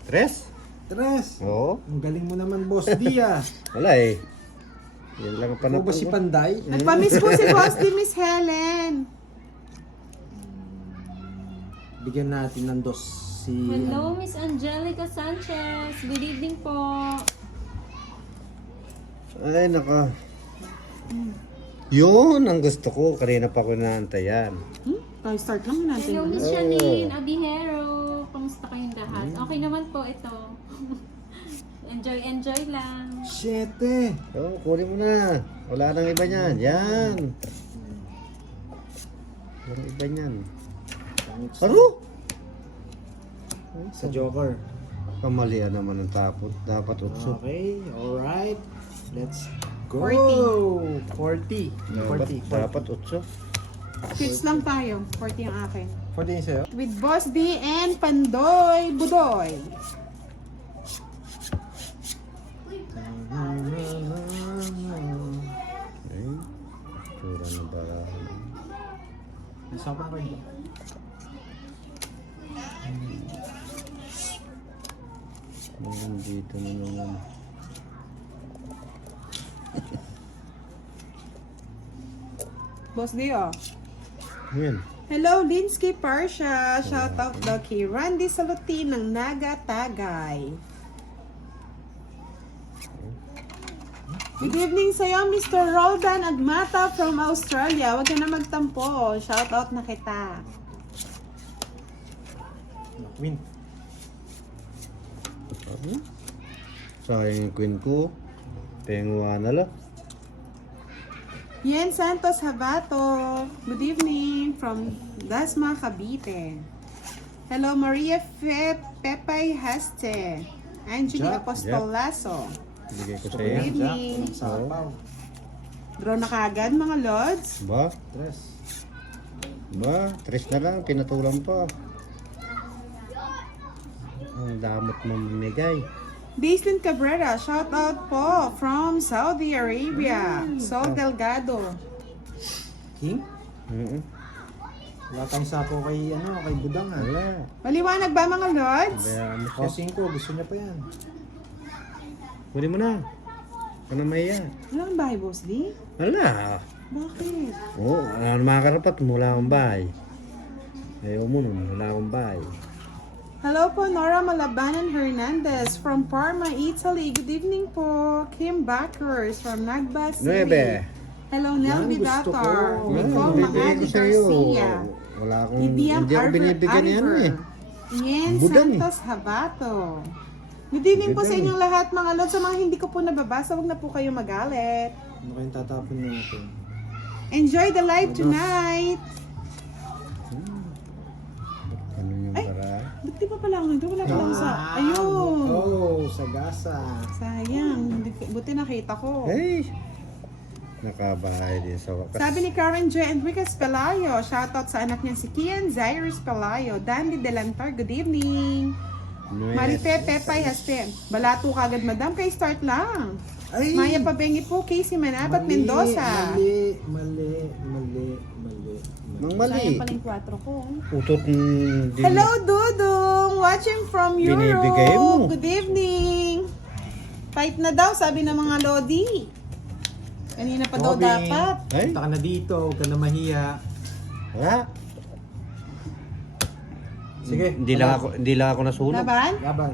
Tres? Tres. Oo. Ang galing mo naman, Boss D ah. Wala eh. Yan lang ang Ako panapon ba si ko. Panday? Nagpa-miss po si Boss D, Miss Helen. Bigyan natin ng dos si... Hello Miss Angelica Sanchez. Good evening po. Ay, naka. Yun ang gusto ko. Kanina pa ko inaantayan. Tayo start lang natin. Hello Miss Janine Abihero. Kamusta kayong lahat? Okay naman po ito. Enjoy lang. Siyete. Oh, kunin mo na. Wala nang iba niyan. Yan. Walang iba niyan. Ano? Sa Joker. Kamalian naman ang tapot. Dapat utso. Okay, alright. Let's go. 40. 40. Dapat utso. Quits lang tayo. 40 ang akin. 40 yung sa'yo? With Boss D and Pandoy Budoy. Ay, tura ng barahan. Isa pa rin. Dito na naman. Boss D, oh. Yan. Hello, Linsky Parsha. Shoutout daw kay Randy Salutin ng Naga Tagay. Good evening sa'yo, Mr. Roldan Agmata from Australia. Huwag ka na magtampo. Shoutout na kita. Win. Sayang yung queen ko. Pengwa na lang. Yen Santos Habato. Good evening from Dasma, Cavite. Hello, Maria Pepay Haste. Angie Jack, Apostolazo. Bigay ko Good sa'yo. evening. Sapaw. Draw na kagad mga lods. Ba? Tres. Ba? 3 na lang. Pinatulang pa. Ang damot mo mamigay. Daislin Cabrera, shout out po from Saudi Arabia. Sol Delgado. King? Wala tayong sapo kay, kay Budang ha. Wala. Maliwanag ba mga lods? Bayaan mo siya. Crossing ko, gusto niya pa yan. Kunin mo na. Ano maya? Wala kang bahay, Boss D? Wala. Bakit? Oo, ano makakarapat? Wala akong bahay. Ayaw mo nun. Wala akong bahay. Hello po, Nora Malabanan Hernandez from Parma, Italy. Good evening po. Kim Backers from Nagba City. 9. Hello, Nel Yan, gusto Vidatar. ko. Nicole Bibigay ko Maadi sa'yo. Garcia. Wala akong, Idiam hindi ako binibigyan ni ano eh. Yen Budang eh. Santos Habato. Good evening po sa Budang inyong lahat mga lods. Sa mga hindi ko po nababasa, wag na po kayo magalit. Ano kayong tatapon natin? Enjoy the live tonight. Ano yung Ay. para? Ba't di pa pala ako nandun? Wala pala ako sa... Ayun. Oh, sagasa. Sayang. Buti nakita ko. Hey! Nakabahay din sa wakas. Sabi ni Karen J. Enriquez Pelayo, shoutout sa anak niya si Kian Zairus Pelayo. Dandy Delantar, good evening. Marife Pepay Haste. Balato kagad madam, kay start lang. Ay! Maya Pabengi po, Casey Manabat Mendoza. Mali. Mang mali. Sayang pala yung 4 ko. Utot din. Hello Dudong, watching from Binibigay Europe. mo. Good evening. Fight na daw, sabi ng mga Lodi. Kanina pa daw Robin, dapat. Ay? punta ka na dito, huwag ka na mahiya. Wala. Sige, Hindi lang ako nasunog. Laban? Laban.